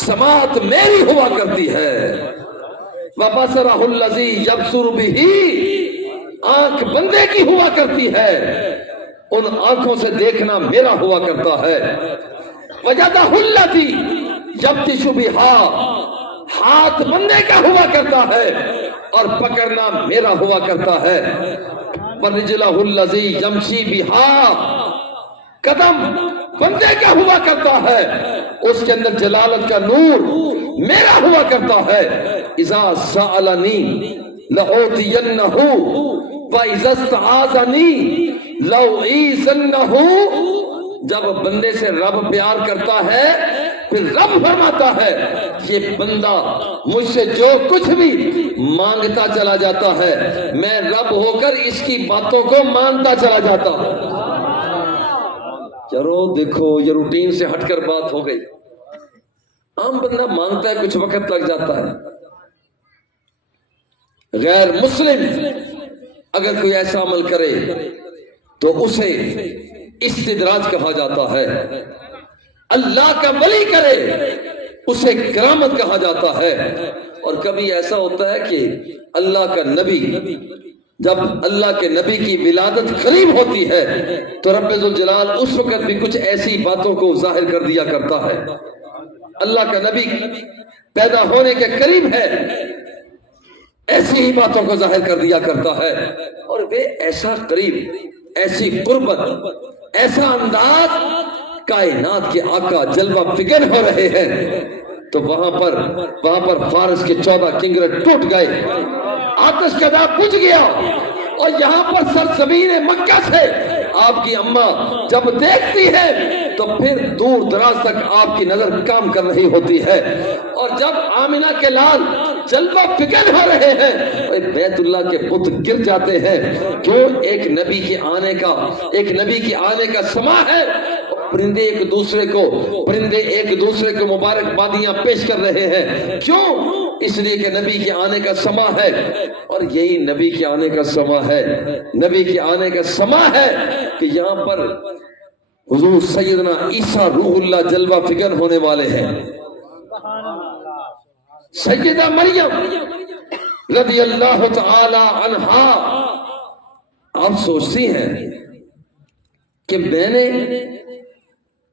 سماعت میری ہوا کرتی ہے. وَبَصَرَهُ الَّذِي يَبْصُرُ بِهِ، آنکھ بندے کی ہوا کرتی ہے، ان آنکھوں سے دیکھنا میرا ہوا کرتا ہے. وَجَدَهُ الَّذِي يَبْطِشُ بِهَا، ہاتھ بندے کا ہوا کرتا ہے اور پکڑنا میرا ہوا کرتا ہے. وَرِجْلَهُ الَّذِي يَمْشِي بِهَا، قدم بندے کا ہوا کرتا ہے، اس کے اندر جلالت کا نور میرا ہوا کرتا ہے. اذا سألنی لأعطینہ وَإِذَا اسْتَعَاذَنِي لَأُعِيذَنَّهُ. جب بندے سے رب پیار کرتا ہے پھر رب فرماتا ہے یہ بندہ مجھ سے جو کچھ بھی مانگتا چلا جاتا ہے میں رب ہو کر اس کی باتوں کو مانتا چلا جاتا ہوں. چلو دیکھو یہ روٹین سے ہٹ کر بات ہو گئی. عام بندہ مانگتا ہے کچھ وقت لگ جاتا ہے. غیر مسلم اگر کوئی ایسا عمل کرے تو اسے استدراج کہا جاتا ہے. اللہ کا ولی کرے اسے کرامت کہا جاتا ہے. اور کبھی ایسا ہوتا ہے کہ اللہ کا نبی، جب اللہ کے نبی کی ولادت قریب ہوتی ہے تو رب ذوالجلال اس وقت بھی کچھ ایسی باتوں کو ظاہر کر دیا کرتا ہے. اللہ کا نبی پیدا ہونے کے قریب ہے، ایسی ہی باتوں کو ظاہر کر دیا کرتا ہے. اور وہ ایسا قریب، ایسی قربت، ایسا انداز، کائنات کے آقا جلوہ فکن ہو رہے ہیں تو وہاں پر فارس کے 14 کنگرے ٹوٹ گئے، آتش کا عذاب بجھ گیا. اور یہاں پر سرزمین مکہ سے آپ کی اماں جب دیکھتی ہے تو پھر دور دراز تک آپ کی نظر کام کر رہی ہوتی ہے. اور جب آمنہ کے لال جلوہ فکن ہو رہے ہیں بیت اللہ کے بت گر جاتے ہیں. کیوں؟ ایک نبی کی آنے کا سما ہے. پرندے ایک دوسرے کو مبارکبادیاں پیش کر رہے ہیں. کیوں؟ اس لیے کہ نبی کے آنے کا سما ہے. اور یہی نبی کے آنے کا سما ہے، نبی کے آنے کا سما ہے کہ یہاں پر حضور سیدنا عیسیٰ روح اللہ جلوہ فکن ہونے والے ہیں. سیدہ مریم رضی اللہ تعالی عنہا، آپ سوچتی ہیں کہ میں نے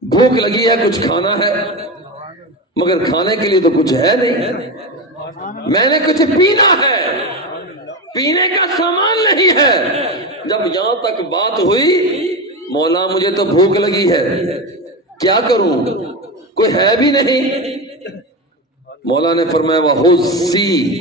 بھوک لگی ہے، کچھ کھانا ہے، مگر کھانے کے لیے تو کچھ ہے نہیں. میں نے کچھ پینا ہے، پینے کا سامان نہیں ہے. جب یہاں تک بات ہوئی مولا مجھے تو بھوک لگی ہے، کیا کروں؟ کوئی ہے بھی نہیں. مولا نے فرمایا وَحُزِّي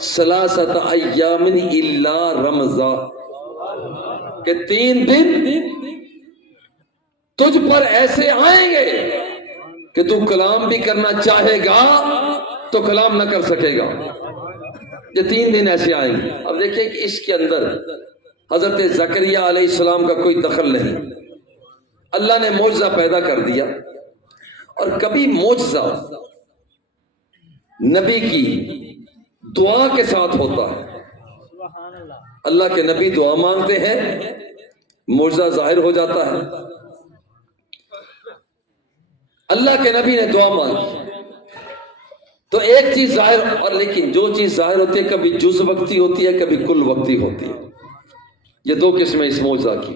ثلاثۃ ایام الا رمضان، کہ 3 دن تجھ پر ایسے آئیں گے کہ تو کلام بھی کرنا چاہے گا تو کلام نہ کر سکے گا. یہ 3 دن ایسے آئیں گے. اب دیکھیں کہ اس کے اندر حضرت زکریا علیہ السلام کا کوئی دخل نہیں. اللہ نے معجزہ پیدا کر دیا. اور کبھی معجزہ نبی کی دعا کے ساتھ ہوتا ہے. اللہ کے نبی دعا مانگتے ہیں، معجزہ ظاہر ہو جاتا ہے. اللہ کے نبی نے دعا مانگی تو ایک چیز ظاہر، اور لیکن جو چیز ظاہر ہوتی ہے کبھی جز وقتی ہوتی ہے کبھی کل وقتی ہوتی ہے. یہ 2 قسمیں اس معجزہ کی.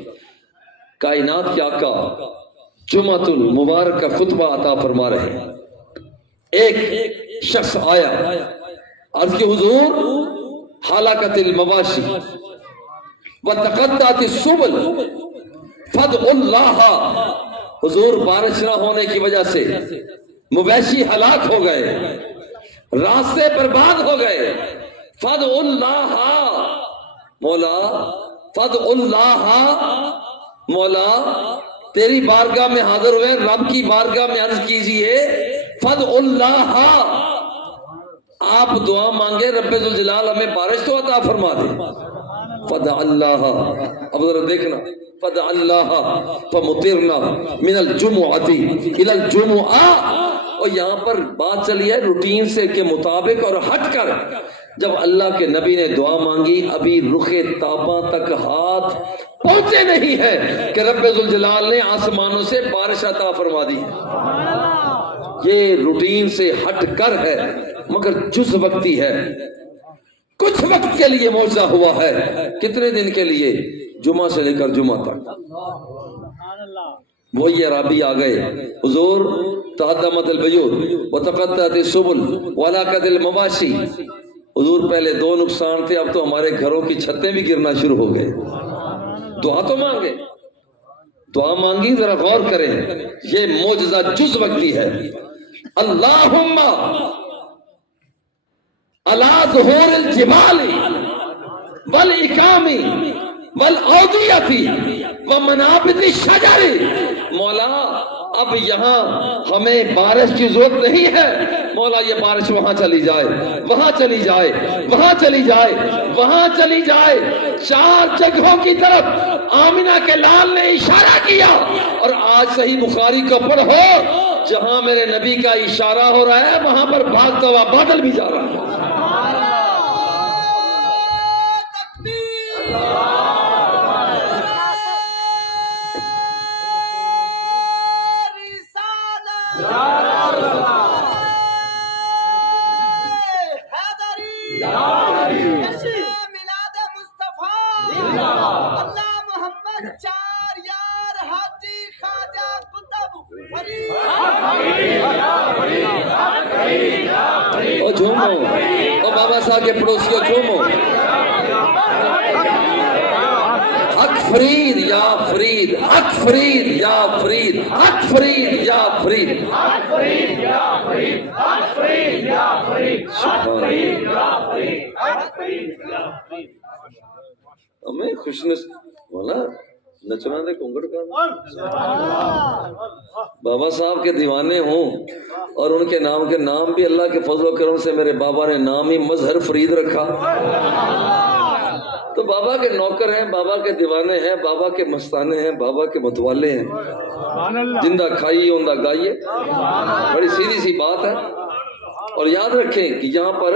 کائنات کے آقا جمعۃ المبارک کا خطبہ عطا فرما رہے ہیں. ایک شخص آیا، عرض کی حضور حلقت المواشی وتقطعت السبل فادعوا اللہ. حضور بارش نہ ہونے کی وجہ سے مویشی ہلاک ہو گئے، راستے برباد ہو گئے. فادعوا اللہ، مولا فادعوا اللہ، مولا تیری بارگاہ میں حاضر ہوئے، رب کی بارگاہ میں عرض کیجئے فادعوا اللہ، آپ دعا مانگے رب ذوالجلال ہمیں بارش تو عطا فرما دے. فدع اللہ، اب ذرا دیکھنا، فدع اللہ فمطرنا من الجمعۃ الی الجمعہ. اور یہاں پر بات چلی ہے روٹین سے کے مطابق اور ہٹ کر. جب اللہ کے نبی نے دعا مانگی ابھی رخ تاباں تک ہاتھ پہنچے نہیں ہے کہ رب ذوالجلال نے آسمانوں سے بارش عطا فرما دی. یہ روٹین سے ہٹ کر ہے مگر جز وقتی ہے. کچھ وقت کے لیے معجزہ ہوا ہے. کتنے دن کے لیے؟ جمعہ سے لے کر جمعہ تک. وہی عربی آ گئے، حضور تہدمت البیوت وتقطعت السبل ولاقت المواشی. حضور پہلے 2 نقصان تھے، اب تو ہمارے گھروں کی چھتیں بھی گرنا شروع ہو گئے. دعا تو مانگے، دعا مانگی، ذرا غور کریں. یہ معجزہ جز وقتی ہے. اللہم علی ظہور الجبال والاکام والاودیہ ومنابت الشجر. مولا اب یہاں ہمیں بارش کی ضرورت نہیں ہے، مولا یہ بارش وہاں چلی جائے، وہاں چلی جائے، وہاں چلی جائے، وہاں چلی جائے. 4 جگہوں کی طرف آمنہ کے لال نے اشارہ کیا. اور آج صحیح بخاری کو پڑھو، جہاں میرے نبی کا اشارہ ہو رہا ہے وہاں پر بھاگتا ہوا بادل بھی جا رہا ہے. جھومو، اور بابا صاحب کے پڑوسیوں جھومو. حق فرید یا فرید، حق فرید یا فرید، حق فرید یا فرید، حق فرید یا فرید، حق فرید یا فرید، حق فرید یا فرید، حق فرید یا فرید. ہمیں خوشنصیب مولا نچنا دے کنگڑ کا بابا صاحب کے دیوانے ہوں اور ان کے نام بھی اللہ کے فضل و کرم سے میرے بابا نے نام ہی مظہر فرید رکھا. تو بابا کے نوکر ہیں، بابا کے دیوانے ہیں، بابا کے مستانے ہیں، بابا کے متوالے ہیں. جندہ کھائیے اوندہ گائیے، بڑی سیدھی سی بات ہے. اور یاد رکھیں کہ یہاں پر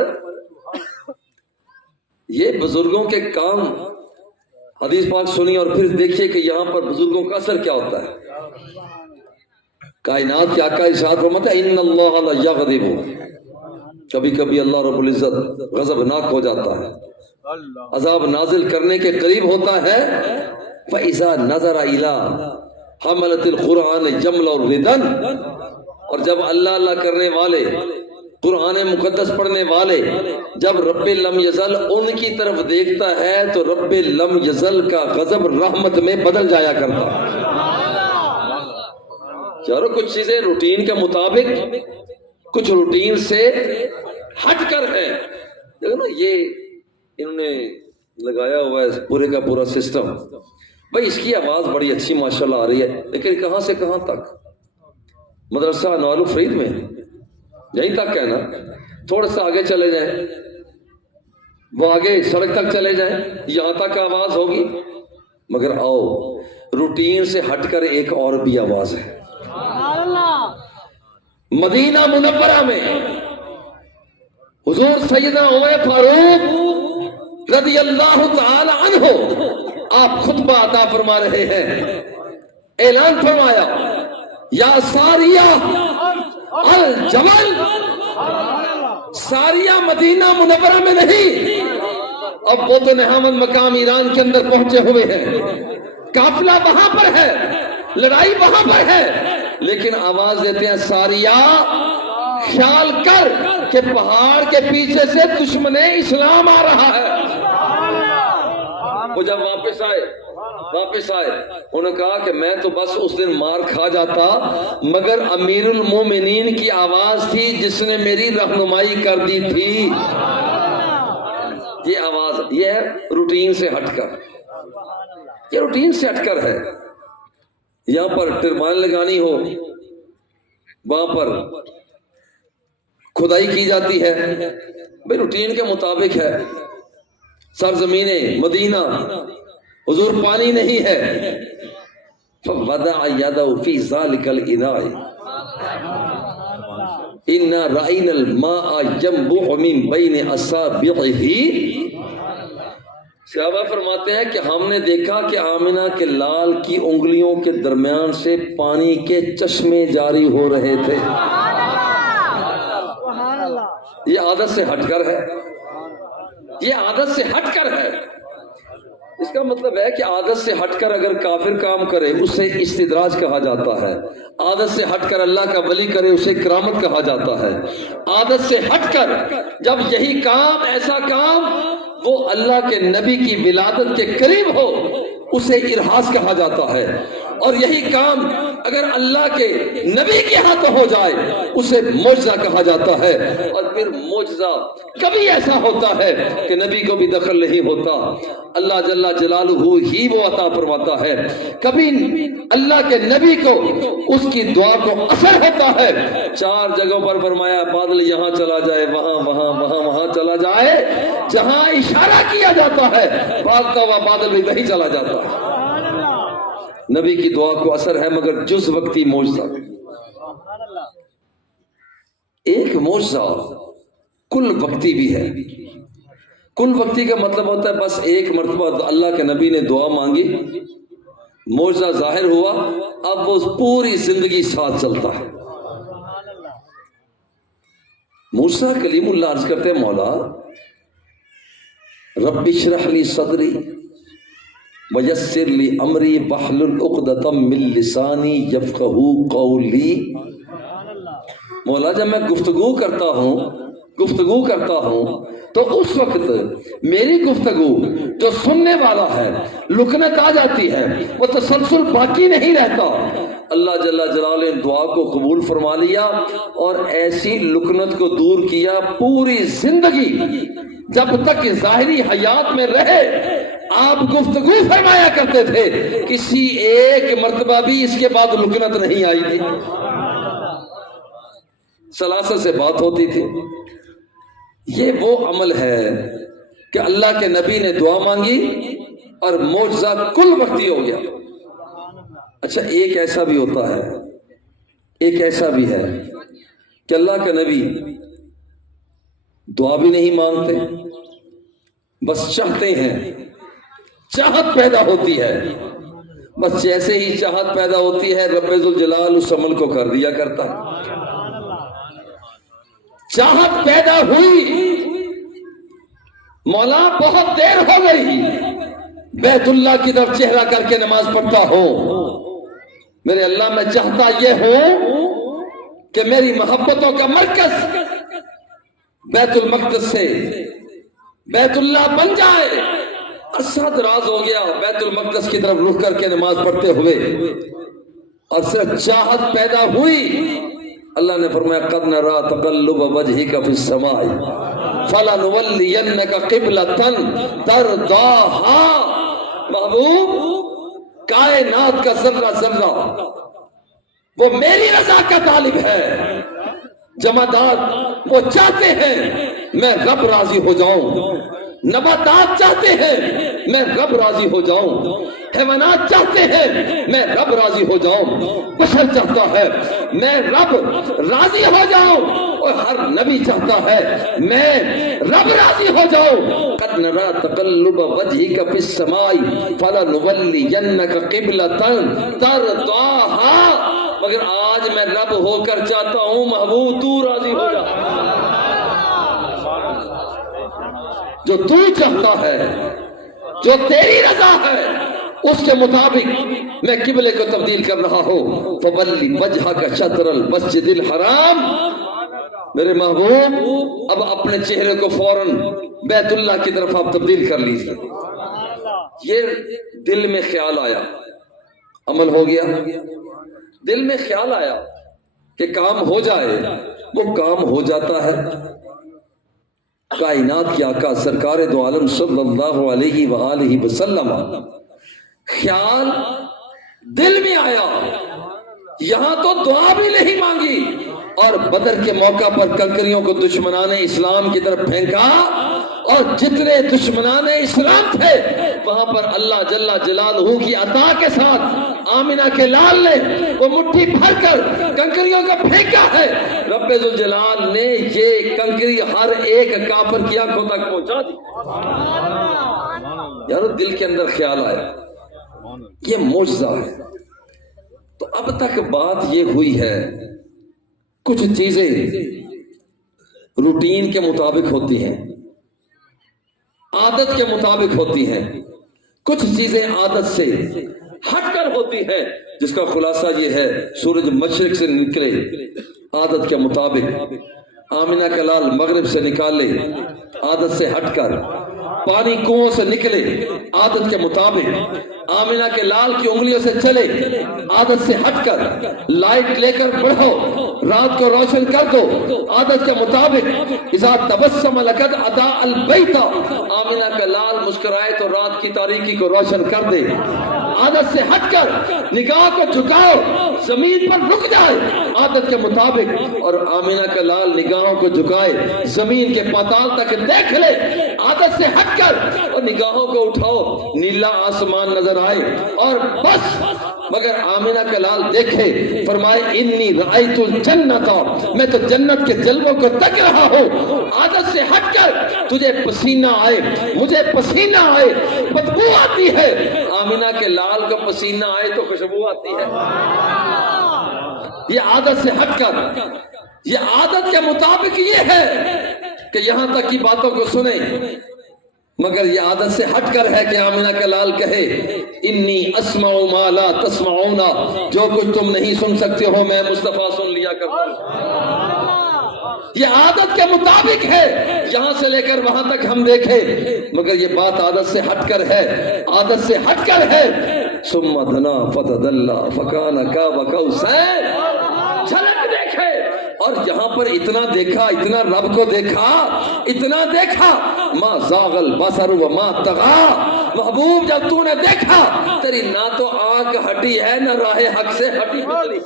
یہ بزرگوں کے کام، حدیث پاک سنی اور پھر دیکھیے کہ یہاں پر بزرگوں کا اثر کیا ہوتا ہے. کائنات کے آقا ارشاد فرماتا ہے ان اللہ لا یغضب، کبھی کبھی اللہ رب العزت غضبناک ہو جاتا ہے، عذاب نازل کرنے کے قریب ہوتا ہے. فَإِذَا نَظَرَ إِلَىٰ حَمَلَةِ الْقُرْآنِ جَمْلَ الرِّدَنِ، اور جب اللہ کرنے والے، قرآن مقدس پڑھنے والے جب رب لم یزل ان کی طرف دیکھتا ہے تو رب لم یزل کا غضب رحمت میں بدل جایا کرتا ہے. چاروں کچھ چیزیں روٹین کے مطابق، کچھ روٹین سے ہٹ کر ہے. دیکھو نا یہ انہوں نے لگایا ہوا ہے پورے کا پورا سسٹم. بھائی اس کی آواز بڑی اچھی ماشاءاللہ آ رہی ہے، لیکن کہاں سے کہاں تک؟ مدرسہ انوار الفرید میں یہیں تک ہے نا. تھوڑا سا آگے چلے جائیں، وہ آگے سڑک تک چلے جائیں، یہاں تک آواز ہوگی. مگر آؤ روٹین سے ہٹ کر ایک اور بھی آواز ہے. مدینہ منورہ میں حضور سیدنا عمر فاروق رضی اللہ تعالی عنہ آپ خطبہ عطا فرما رہے ہیں. اعلان فرمایا یا ساریہ الجبل. ساریہ مدینہ منورہ میں نہیں، اب وہ تو نہاون مقام ایران کے اندر پہنچے ہوئے ہیں، قافلہ وہاں پر ہے، لڑائی وہاں پر ہے، لیکن آواز دیتے ہیں ساریہ خیال کر کہ پہاڑ کے پیچھے سے دشمن اسلام آ رہا ہے. وہ جب واپس آئے انہوں نے کہا کہ میں تو بس اس دن مار کھا جاتا، مگر امیر المومنین کی آواز تھی جس نے میری رہنمائی کر دی تھی. یہ آواز یہ ہے روٹین سے ہٹ کر، یہ روٹین سے ہٹ کر ہے. یہاں پر ٹربائن لگانی ہو، وہاں پر کھدائی کی جاتی ہے، بھئی روٹین کے مطابق ہے. سرزمین مدینہ حضور پانی نہیں ہے، فَوَضَعَ يَدَهُ فِي ذَلِكَ الْإِنَاءِ إِنَّا رَأَيْنَا الْمَاءَ يَنبُعُ مِن بَيْنِ أَصَابِعِهِ. صحابہ فرماتے ہیں کہ ہم نے دیکھا کہ آمنہ کے لال کی انگلیوں کے درمیان سے پانی کے چشمے جاری ہو رہے تھے. یہ عادت سے ہٹ کر ہے، یہ عادت سے ہٹ کر ہے. اس کا مطلب ہے کہ عادت سے ہٹ کر اگر کافر کام کرے اسے استدراج کہا جاتا ہے. عادت سے ہٹ کر اللہ کا ولی کرے اسے کرامت کہا جاتا ہے. عادت سے ہٹ کر جب یہی کام، ایسا کام وہ اللہ کے نبی کی ولادت کے قریب ہو اسے ارہاس کہا جاتا ہے. اور یہی کام اگر اللہ کے نبی کے ہاتھ ہو جائے اسے معجزہ کہا جاتا ہے. اور پھر معجزہ کبھی ایسا ہوتا ہے کہ نبی کو بھی دخل نہیں ہوتا، اللہ جل جلالہ ہی وہ عطا فرماتا ہے. کبھی اللہ کے نبی کو اس کی دعا کو اثر ہوتا ہے. 4 جگہوں پر فرمایا بادل یہاں چلا جائے، وہاں چلا جائے، جہاں اشارہ کیا جاتا ہے بھاگتا ہوا بادل بھی وہیں چلا جاتا ہے. نبی کی دعا کو اثر ہے، مگر جز وقتی معجزہ. ایک معجزہ کل وقتی بھی ہے. کل وقتی کا مطلب ہوتا ہے بس ایک مرتبہ اللہ کے نبی نے دعا مانگی، معجزہ ظاہر ہوا، اب وہ پوری زندگی ساتھ چلتا ہے. موسیٰ کلیم اللہ عرض کرتے ہیں مولا رب اشرح لی صدری ویسر لی امری واحلل عقدۃ من لسانی یفقہوا قولی. مولا جب میں گفتگو کرتا ہوں تو اس وقت میری گفتگو جو سننے والا ہے لکنت آ جاتی ہے، وہ تسلسل باقی نہیں رہتا. اللہ جل جلالہ نے دعا کو قبول فرما لیا اور ایسی لکنت کو دور کیا. پوری زندگی جب تک ظاہری حیات میں رہے آپ گفتگو فرمایا کرتے تھے، کسی ایک مرتبہ بھی اس کے بعد لکنت نہیں آئی تھی. سلاسل سے بات ہوتی تھی. یہ وہ عمل ہے کہ اللہ کے نبی نے دعا مانگی اور معجزہ کل وقتی ہو گیا. اچھا ایک ایسا بھی ہوتا ہے، ایک ایسا بھی ہے کہ اللہ کے نبی دعا بھی نہیں مانگتے، بس چاہتے ہیں، چاہت پیدا ہوتی ہے، بس جیسے ہی چاہت پیدا ہوتی ہے رب ذوالجلال اس عمل کو کر دیا کرتا ہے. چاہت پیدا ہوئی، مولا بہت دیر ہو گئی، بیت اللہ کی طرف چہرہ کر کے نماز پڑھتا ہوں، میرے اللہ میں چاہتا یہ ہوں کہ میری محبتوں کا مرکز بیت المقدس سے بیت اللہ بن جائے. عرصہ دراز ہو گیا بیت المقدس کی طرف رخ کر کے نماز پڑھتے ہوئے، اور صرف چاہت پیدا ہوئی اللہ نے فرمایا قد نرى تقلب وجهك في السماء فلنولينك قبلة ترضاها. محبوب کائنات کا ذرہ ذرہ وہ میری رضا کا طالب ہے. جمادات وہ چاہتے ہیں میں رب راضی ہو جاؤں، نباتات چاہتے ہیں میں رب راضی ہو جاؤں، حیوانات چاہتے ہیں میں رب راضی ہو جاؤں، بشر چاہتا ہے میں رب راضی ہو جاؤں، اور ہر نبی چاہتا ہے میں رب راضی ہو جاؤں. قد نرى تقلب وجهك في السماء فلنولينك قبلة ترضاها. مگر آج میں رب ہو کر چاہتا ہوں محبوب تو راضی ہو جا. جو تو چاہتا ہے، جو تیری رضا ہے، اس کے مطابق میں قبلے کو تبدیل کر رہا ہوں. فولی وجہک شطر المسجد الحرام. میرے محبوب اب اپنے چہرے کو فوراً بیت اللہ کی طرف آپ تبدیل کر لیجیے. یہ دل میں خیال آیا، عمل ہو گیا. دل میں خیال آیا کہ کام ہو جائے، وہ کام ہو جاتا ہے. کائنات کے آقا سرکار دو عالم صلی اللہ علیہ وآلہ وسلم خیال دل میں آیا. یہاں تو دعا بھی نہیں مانگی، اور بدر کے موقع پر کنکریوں کو دشمنان اسلام کی طرف پھینکا، اور جتنے دشمنان اسلام تھے وہاں پر اللہ جل جلالہ کی عطا کے ساتھ آمنہ کے لال نے وہ مٹھی بھر کر کنکریوں کا پھینکا ہے. رب ذوالجلال نے یہ کنکری ہر ایک کافر کی آنکھوں تک پہنچا دی. یار دل کے اندر خیال آیا یہ معجزہ ہے. تو اب تک بات یہ ہوئی ہے کچھ چیزیں روٹین کے مطابق ہوتی ہیں، عادت کے مطابق ہوتی ہیں، کچھ چیزیں عادت سے ہٹ کر ہوتی ہیں، جس کا خلاصہ یہ ہے سورج مشرق سے نکلے عادت کے مطابق، آمنہ کا لال مغرب سے نکالے عادت سے ہٹ کر، پانی کنویں سے نکلے عادت کے مطابق، آمنہ کے لال کی انگلیوں سے چلے عادت سے ہٹ کر، لائٹ لے کر بڑھو رات کو روشن کر دو عادت کے مطابق، اذا تبسم لقد اضاء البیت، آمنہ کا لال مسکرائے تو رات کی تاریکی کو روشن کر دے. عادت سے ہٹ کر نگاہ کو جھکاؤ زمین پر رک جائے عادت کے مطابق، اور آمنہ کا لال نگاہوں کو جھکائے زمین کے پاتال تک دیکھ لے عادت سے ہٹ کر، اور نگاہوں کو اٹھاؤ نیلا آسمان نظر آئے اور بس. مگر آمنہ کا لال دیکھے فرمائے انی رأیت الجنت، میں تو جنت کے جلووں کو تک رہا ہوں. عادت سے ہٹ کر تجھے پسینہ آئے مجھے پسینہ آئے بدبو آتی ہے، آمنہ کے لال کو پسینہ آئے تو خوشبو آتی ہے. یہ عادت سے ہٹ کر، یہ عادت کے مطابق یہ ہے کہ یہاں تک کی باتوں کو سنیں، مگر یہ عادت سے ہٹ کر ہے کہ آمنہ کا لال کہے انی اسمع ما لا تسمعون، جو کچھ تم نہیں سن سکتے ہو میں مصطفیٰ سن لیا کرتا ہوں. یہ عادت کے مطابق ہے، یہاں سے لے کر وہاں تک ہم دیکھیں، مگر یہ بات عادت سے ہٹ کر ہے، عادت سے ہٹ کر ہے. ثم دنا فتدلى فكان قاب قوسين، جھلک دیکھے اور یہاں پر اتنا دیکھا، اتنا رب کو دیکھا، اتنا دیکھا. ما زاغ البصر وما طغى، محبوب جب تو نے دیکھا تیری نہ تو آنکھ ہٹی ہے نہ راہ حق سے ہٹی پتلی.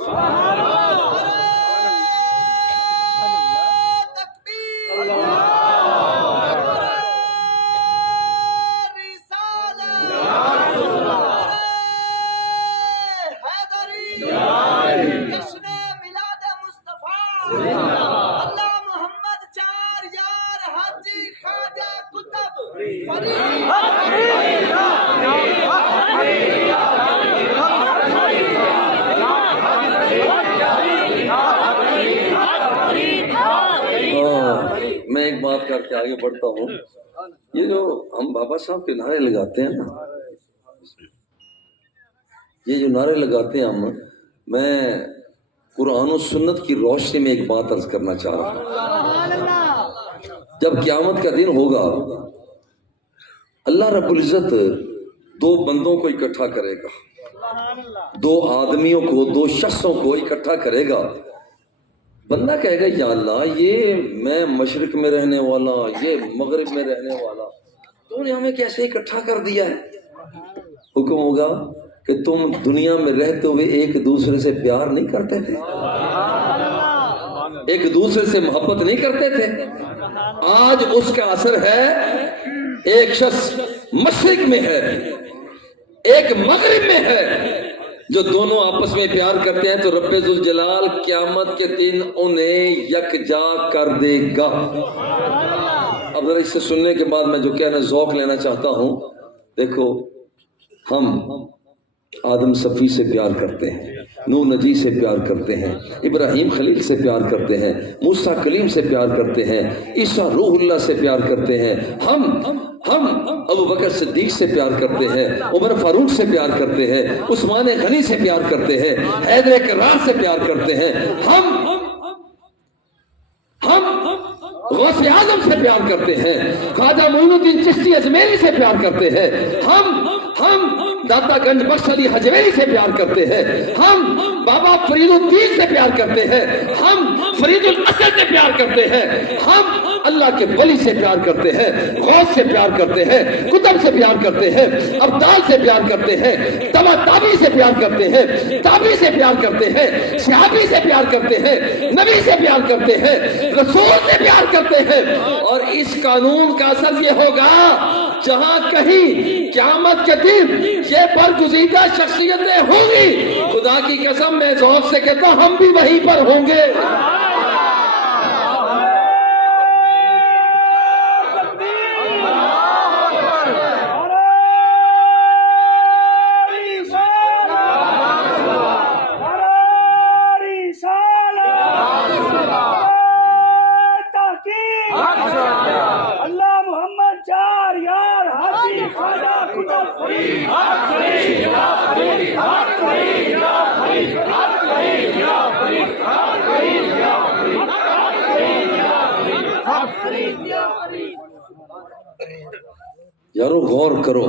میں ایک بات کر کے آگے بڑھتا ہوں. یہ جو ہم بابا صاحب کے نعرے لگاتے ہیں نا، یہ جو نعرے لگاتے ہیں ہم، میں قرآن و سنت کی روشنی میں ایک بات عرض کرنا چاہ رہا ہوں. جب قیامت کا دن ہوگا اللہ رب العزت دو بندوں کو اکٹھا کرے گا، دو آدمیوں کو، دو شخصوں کو اکٹھا کرے گا. بندہ کہے گا یا اللہ یہ میں مشرق میں رہنے والا، یہ مغرب میں رہنے والا، تو نے ہمیں کیسے اکٹھا کر دیا ہے؟ حکم ہوگا کہ تم دنیا میں رہتے ہوئے ایک دوسرے سے پیار نہیں کرتے تھے، ایک دوسرے سے محبت نہیں کرتے تھے؟ آج اس کا اثر ہے، ایک شخص مشرق میں ہے، ایک مغرب میں ہے، جو دونوں آپس میں پیار کرتے ہیں تو رب ذوالجلال قیامت کے دن انہیں یکجا کر دے گا۔ اب ذرا اس سے سننے کے بعد میں جو کہنا ذوق لینا چاہتا ہوں، دیکھو ہم آدم صفی سے پیار کرتے ہیں، نوح نجی سے پیار کرتے ہیں، ابراہیم خلیل سے پیار کرتے ہیں، موسیٰ کلیم سے پیار کرتے ہیں، عیسیٰ روح اللہ سے پیار کرتے ہیں، ہم ابو بکر صدیق سے پیار کرتے ہیں، عمر فاروق سے پیار کرتے ہیں، عثمان غنی سے پیار کرتے ہیں، حیدر کرار سے پیار کرتے ہیں، ہم غوث اعظم سے پیار کرتے ہیں، خواجہ معین الدین چشتی اجمیری سے پیار کرتے ہیں، ہم داتا گنج بخش علی حجویری سے پیار کرتے ہیں، ہم بابا فرید الدین سے پیار کرتے ہیں، ہم فرید الاسد سے پیار کرتے ہیں، ہم اللہ کے ولی سے پیار کرتے ہیں، غوث سے پیار کرتے ہیں، کتب سے پیار کرتے ہیں، ابدال سے پیار کرتے ہیں، تبع تابعی سے پیار کرتے ہیں، تابعی سے پیار کرتے ہیں، صحابی سے پیار کرتے ہیں، نبی سے پیار کرتے ہیں، رسول سے پیار کرتے ہیں۔ اور اس قانون کا اثر یہ ہوگا، جہاں کہیں قیامت کے دن یہ برگزیدہ شخصیتیں ہوں گی، خدا کی قسم میں ذوق سے کہتا ہوں ہم بھی وہیں پر ہوں گے۔ یارو غور کرو،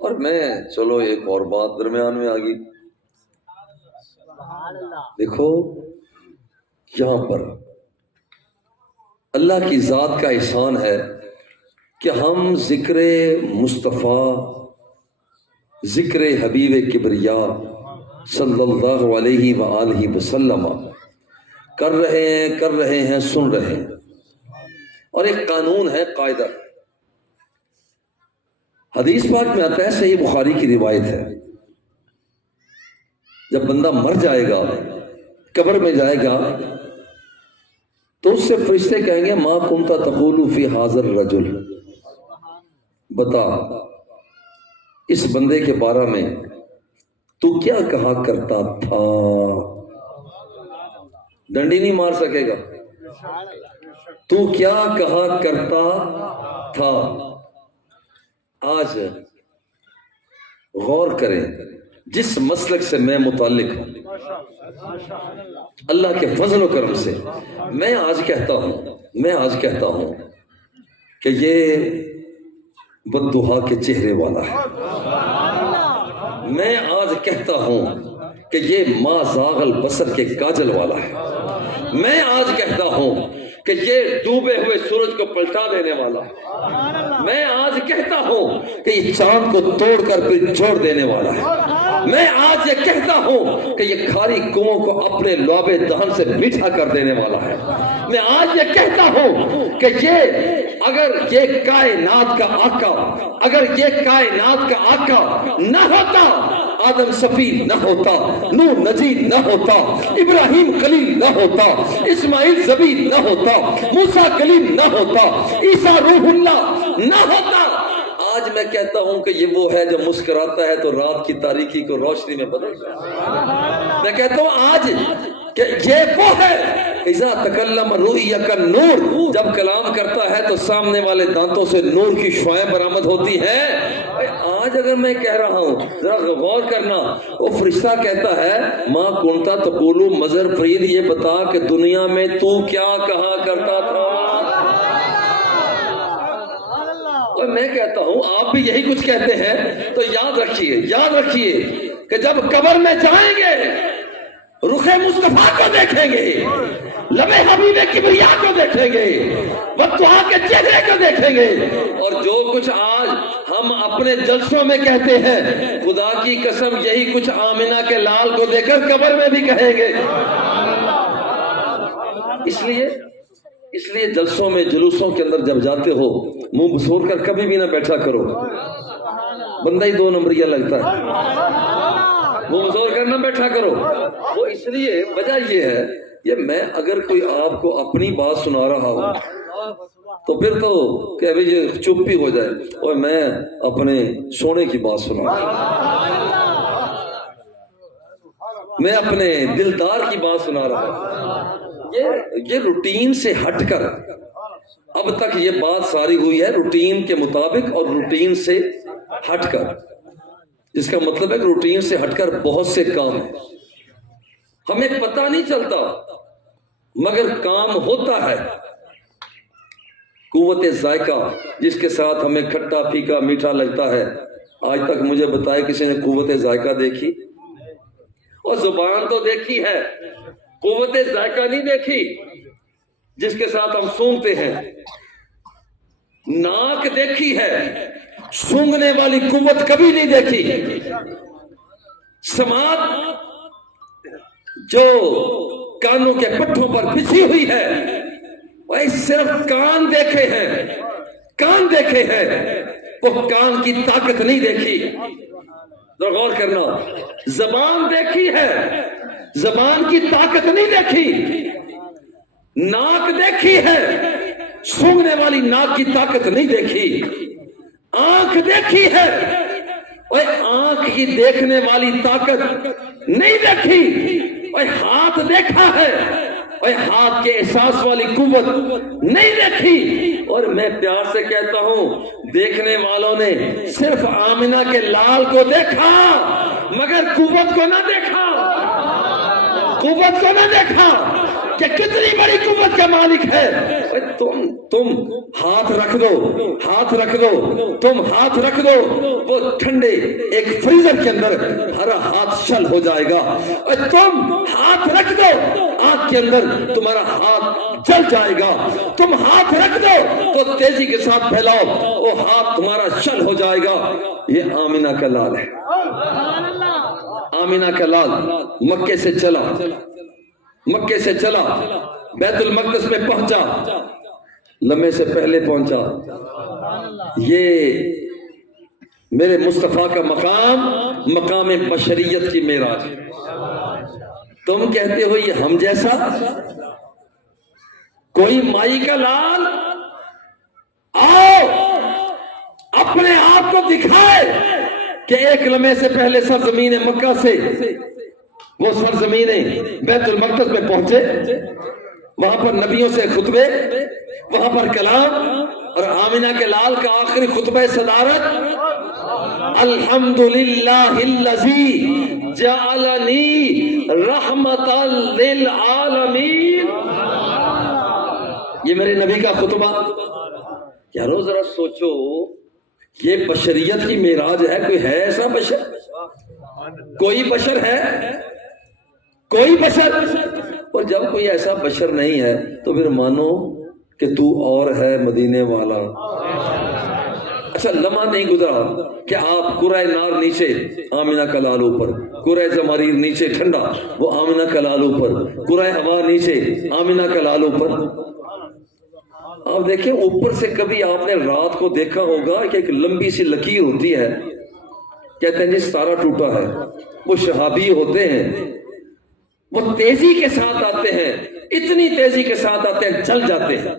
اور میں چلو ایک اور بات درمیان میں آ گئی، دیکھو یہاں پر اللہ کی ذات کا احسان ہے کہ ہم ذکر مصطفیٰ، ذکر حبیب کبریا صلی اللہ علیہ وآلہ وسلم کر رہے ہیں، سن رہے ہیں، اور ایک قانون ہے، قاعدہ حدیث پاک میں آتا ہے، صحیح بخاری کی روایت ہے، جب بندہ مر جائے گا، قبر میں جائے گا، تو اس سے فرشتے کہیں گے ما کنت تقول فی حاضر الرجل، بتا اس بندے کے بارے میں تو کیا کہا کرتا تھا؟ ڈنڈی نہیں مار سکے گا، تو کیا کہا کرتا تھا؟ آج غور کریں، جس مسلک سے میں متعلق ہوں، اللہ کے فضل و کرم سے میں آج کہتا ہوں کہ یہ بددعا کے چہرے والا ہے، میں آج کہتا ہوں کہ یہ ما زاغ البصر کے کاجل والا ہے، میں آج کہتا ہوں کہ یہ ڈوبے ہوئے سورج کو پلٹا دینے والا ہے، میں آج کہتا ہوں کہ یہ چاند کو توڑ کر پھر جوڑ دینے والا ہے، میں آج یہ کہتا ہوں کہ یہ کھاری کنووں کو اپنے لعابِ دہن سے میٹھا کر دینے والا ہے، میں آج یہ کہتا ہوں کہ اگر یہ کائنات کا آقا نہ ہوتا، آدم صفی نہ ہوتا، نوح نجی نہ ہوتا، ابراہیم خلیل نہ ہوتا، اسماعیل ذبی نہ ہوتا، موسیٰ کلیم نہ ہوتا، عیسیٰ روح اللہ نہ ہوتا، آج میں کہتا ہوں کہ یہ وہ ہے جو مسکراتا ہے تو رات کی تاریکی کو روشنی میں بدل جائے۔ میں کہتا ہوں آج کہ یہ وہ ہے، اذا تکلم رؤیا کالنور، جب کلام کرتا ہے تو سامنے والے دانتوں سے نور کی شعاعیں برآمد ہوتی ہیں۔ آج اگر میں کہہ رہا ہوں، ذرا غور کرنا، وہ فرشتہ کہتا ہے ما کنتا تقول مظہر فرید، یہ بتا کہ دنیا میں تو کیا کہا کرتا تھا؟ اور میں کہتا ہوں آپ بھی یہی کچھ کہتے ہیں، تو یاد رکھیے کہ جب قبر میں جائیں گے رخ مصطفیٰ کو دیکھیں گے، لب حبیب کبریا کو دیکھیں گے، وقتہا کے چہرے کو دیکھیں گے، اور جو کچھ آج ہم اپنے جلسوں میں کہتے ہیں خدا کی قسم یہی کچھ آمنہ کے لال کو دیکھ کر قبر میں بھی کہیں گے۔ اس لیے جلسوں میں جلوسوں کے اندر جب جاتے ہو منہ بسور کر کبھی بھی نہ بیٹھا کرو، بندہ ہی دو نمبریہ لگتا ہے، منہ بسور کر نہ بیٹھا کرو۔ وہ اس لیے وجہ یہ ہے کہ میں اگر کوئی آپ کو اپنی بات سنا رہا ہوں تو پھر تو کہ ابھی یہ چپ ہی ہو جائے، اور میں اپنے سونے کی بات سنا رہا ہوں، میں اپنے دلدار کی بات سنا رہا ہوں۔ یہ روٹین سے ہٹ کر اب تک یہ بات ساری ہوئی ہے روٹین کے مطابق اور روٹین سے ہٹ کر، جس کا مطلب ہے کہ روٹین سے ہٹ کر بہت سے کام ہیں، ہمیں پتہ نہیں چلتا مگر کام ہوتا ہے۔ قوت ذائقہ جس کے ساتھ ہمیں کھٹا پھیکا میٹھا لگتا ہے، آج تک مجھے بتائے کسی نے قوت ذائقہ دیکھی؟ اور زبان تو دیکھی ہے، قوت ذائقہ نہیں دیکھی جس کے ساتھ ہم سونگتے ہیں۔ ناک دیکھی ہے، سونگنے والی قوت کبھی نہیں دیکھی۔ سماعت جو کانوں کے پٹھوں پر بچھی ہوئی ہے، وہ صرف کان دیکھے ہیں، کان دیکھے ہیں، وہ کان کی طاقت نہیں دیکھی۔ غور کرنا، زبان دیکھی ہے، زبان کی طاقت نہیں دیکھی۔ ناک دیکھی ہے، سونگنے والی ناک کی طاقت نہیں دیکھی۔ آنکھ دیکھی ہے، اور آنکھ کی دیکھنے والی طاقت نہیں دیکھی۔ اور ہاتھ دیکھا ہے، اور ہاتھ کے احساس والی قوت نہیں دیکھی۔ اور میں پیار سے کہتا ہوں دیکھنے والوں نے صرف آمنہ کے لال کو دیکھا مگر قوت کو نہ دیکھا، قوت کو نہ دیکھا کہ کتنی بڑی قوت کا مالک ہے۔ تم ہاتھ رکھ دو، ہاتھ رکھ دو، تم ہاتھ رکھ دو، وہ ٹھنڈے ایک فریزر کے اندر ہرا ہاتھ شل ہو جائے گا۔ اور تم ہاتھ رکھ دو، آگ کے اندر تمہارا ہاتھ جل جائے گا۔ تم ہاتھ رکھ دو تو تیزی کے ساتھ پھیلاؤ، وہ ہاتھ تمہارا شل ہو جائے گا۔ یہ آمنہ کا لال ہے، آمنہ کا لال مکے سے چلا، مکے سے چلا، بیت المقدس میں پہنچا، لمحے سے پہلے پہنچا۔ یہ میرے مصطفیٰ کا مقام، مقام بشریت کی معراج۔ تم کہتے ہو یہ ہم جیسا، کوئی مائی کا لال آؤ اپنے آپ کو دکھائے کہ ایک لمحے سے پہلے سرزمین مکہ سے وہ سرزمین بیت المقدس میں پہنچے، وہاں پر نبیوں سے خطبے، وہاں پر کلام، اور آمنہ کے لال کا آخری خطبہ صدارت الحمدللہ الذی جعلنی رحمتا للعالمین۔ یہ میرے نبی کا خطبہ۔ یارو ذرا سوچو، یہ بشریت کی معراج ہے، کوئی ہے ایسا بشر؟ کوئی بشر ہے؟ کوئی بشر؟ اور جب کوئی ایسا بشر نہیں ہے تو پھر مانو کہ تو اور ہے مدینے والا۔ اچھا لمحہ نہیں گزرا کہ آپ قرہ نار نیچے، آمنہ کا لال اوپر، قرہ زمریر نیچے ٹھنڈا، وہ آمنہ کا لال اوپر، قرہ ہوا نیچے، آمنہ کا لال اوپر۔ آپ دیکھیں اوپر سے کبھی آپ نے رات کو دیکھا ہوگا کہ ایک لمبی سی لکیر ہوتی ہے، کہتے ہیں جی ستارہ ٹوٹا ہے، وہ شہابی ہوتے ہیں، وہ تیزی کے ساتھ آتے ہیں، اتنی تیزی کے ساتھ آتے ہیں جل جاتے ہیں۔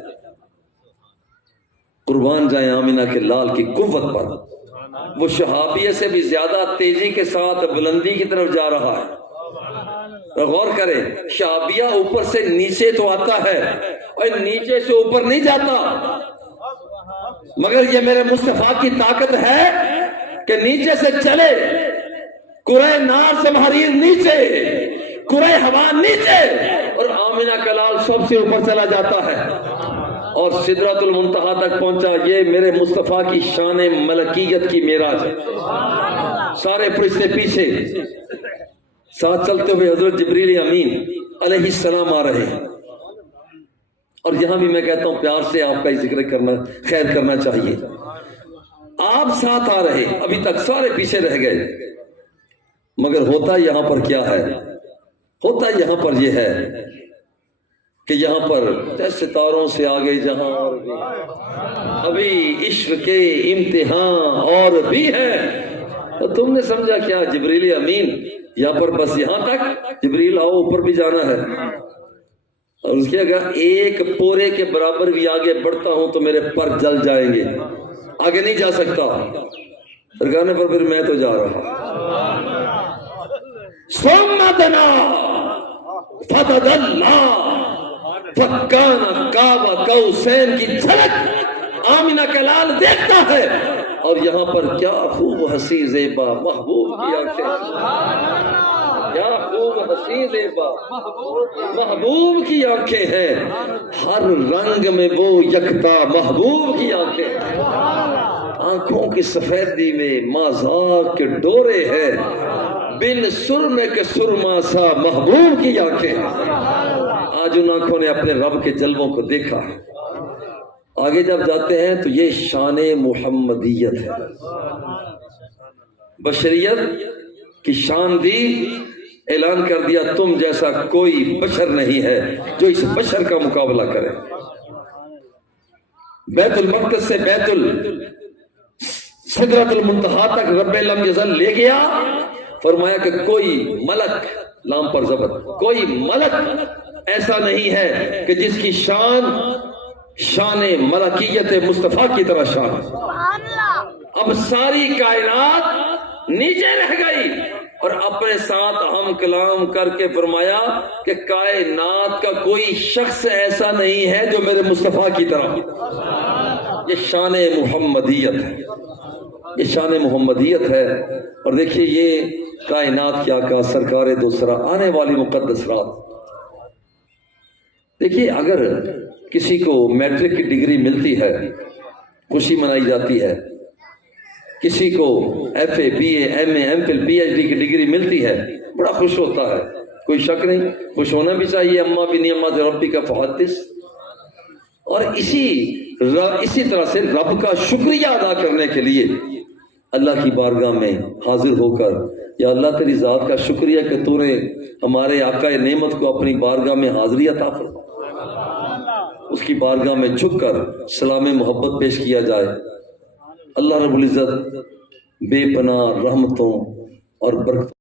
قربان جائیں آمنہ کے لال کی قوت پر، وہ شہابیہ سے بھی زیادہ تیزی کے ساتھ بلندی کی طرف جا رہا ہے۔ غور کریں، شہابیہ اوپر سے نیچے تو آتا ہے اور نیچے سے اوپر نہیں جاتا، مگر یہ میرے مصطفیٰ کی طاقت ہے کہ نیچے سے چلے، قرہ نار زمہریر نیچے، قرہ ہوا نیچے، اور آمنہ کا لال سب سے اوپر چلا جاتا ہے اور سدرۃ المنتہا تک پہنچا۔ یہ میرے مصطفیٰ کی شان ملکیت کی معراج ہے۔ سارے فرشتے پیچھے، ساتھ چلتے ہوئے حضرت جبریل امین علیہ السلام آ رہے ہیں، اور یہاں بھی میں کہتا ہوں پیار سے آپ کا ہی ذکر کرنا، خیر کرنا چاہیے۔ آپ ساتھ آ رہے، ابھی تک سارے پیچھے رہ گئے، مگر ہوتا یہاں پر کیا ہے؟ ہوتا یہاں پر یہ ہے کہ یہاں پر ستاروں سے آگے جہاں اور بھی ابھی عشق کے امتحان اور بھی ہے۔ تو تم نے سمجھا کیا جبریل امین یہاں پر بس یہاں تک؟ جبریل آؤ، اوپر بھی جانا ہے۔ اور اس کے اگر ایک پورے کے برابر بھی آگے بڑھتا ہوں تو میرے پر جل جائیں گے، آگے نہیں جا سکتا۔ سرکار نے پر پھر میں تو جا رہا۔ سومتنا فتدلّا فکان قاب قوسین کی جھلک آمینہ کا لال دیکھتا ہے، اور یہاں پر کیا خوب حسین زیبا محبوب کی آنکھیں، کیا خوب حسین زیبا محبوب کی آنکھیں ہیں، ہر رنگ میں وہ یکتا محبوب کی آنکھیں، آنکھوں کی سفیدی میں مازاق کے ڈورے ہیں، بن سرمے کے سرما سا محبوب کی آنکھیں۔ آج ان آنکھوں نے اپنے رب کے جلووں کو دیکھا۔ آگے جب جاتے ہیں تو یہ شان محمدیت ہے، بشریت کی شان دی، اعلان کر دیا تم جیسا کوئی بشر نہیں ہے جو اس بشر کا مقابلہ کرے۔ بیت المقدس سے بیت سدرۃ المنتہا تک رب لم یزل لے گیا، فرمایا کہ کوئی ملک، لام پر زبر، کوئی ملک ایسا نہیں ہے کہ جس کی شان ملکیت مصطفیٰ کی طرح شان۔ اب ساری کائنات نیچے رہ گئی، اور اپنے ساتھ ہم کلام کر کے فرمایا کہ کائنات کا کوئی شخص ایسا نہیں ہے جو میرے مصطفیٰ کی طرح۔ یہ شان محمدیت ہے، یہ شان محمدیت ہے۔ اور دیکھیے یہ کائنات کیا کا سرکار دوسرا آنے والی مقدس رات۔ دیکھیے اگر کسی کو میٹرک کی ڈگری ملتی ہے خوشی منائی جاتی ہے، کسی کو F A, B A, M A, M Phil, P H D کی ڈگری ملتی ہے، بڑا خوش ہوتا ہے، کوئی شک نہیں، خوش ہونا بھی چاہیے۔ اما بنعمت ربک فحدث۔ اور اسی طرح سے رب کا شکریہ ادا کرنے کے لیے اللہ کی بارگاہ میں حاضر ہو کر، یا اللہ تیری ذات کا شکریہ کہ تو نے ہمارے آقا نعمت کو اپنی بارگاہ میں حاضری عطا فرما، اس کی بارگاہ میں جھک کر سلام محبت پیش کیا جائے۔ اللہ رب العزت بے پناہ رحمتوں اور برکتوں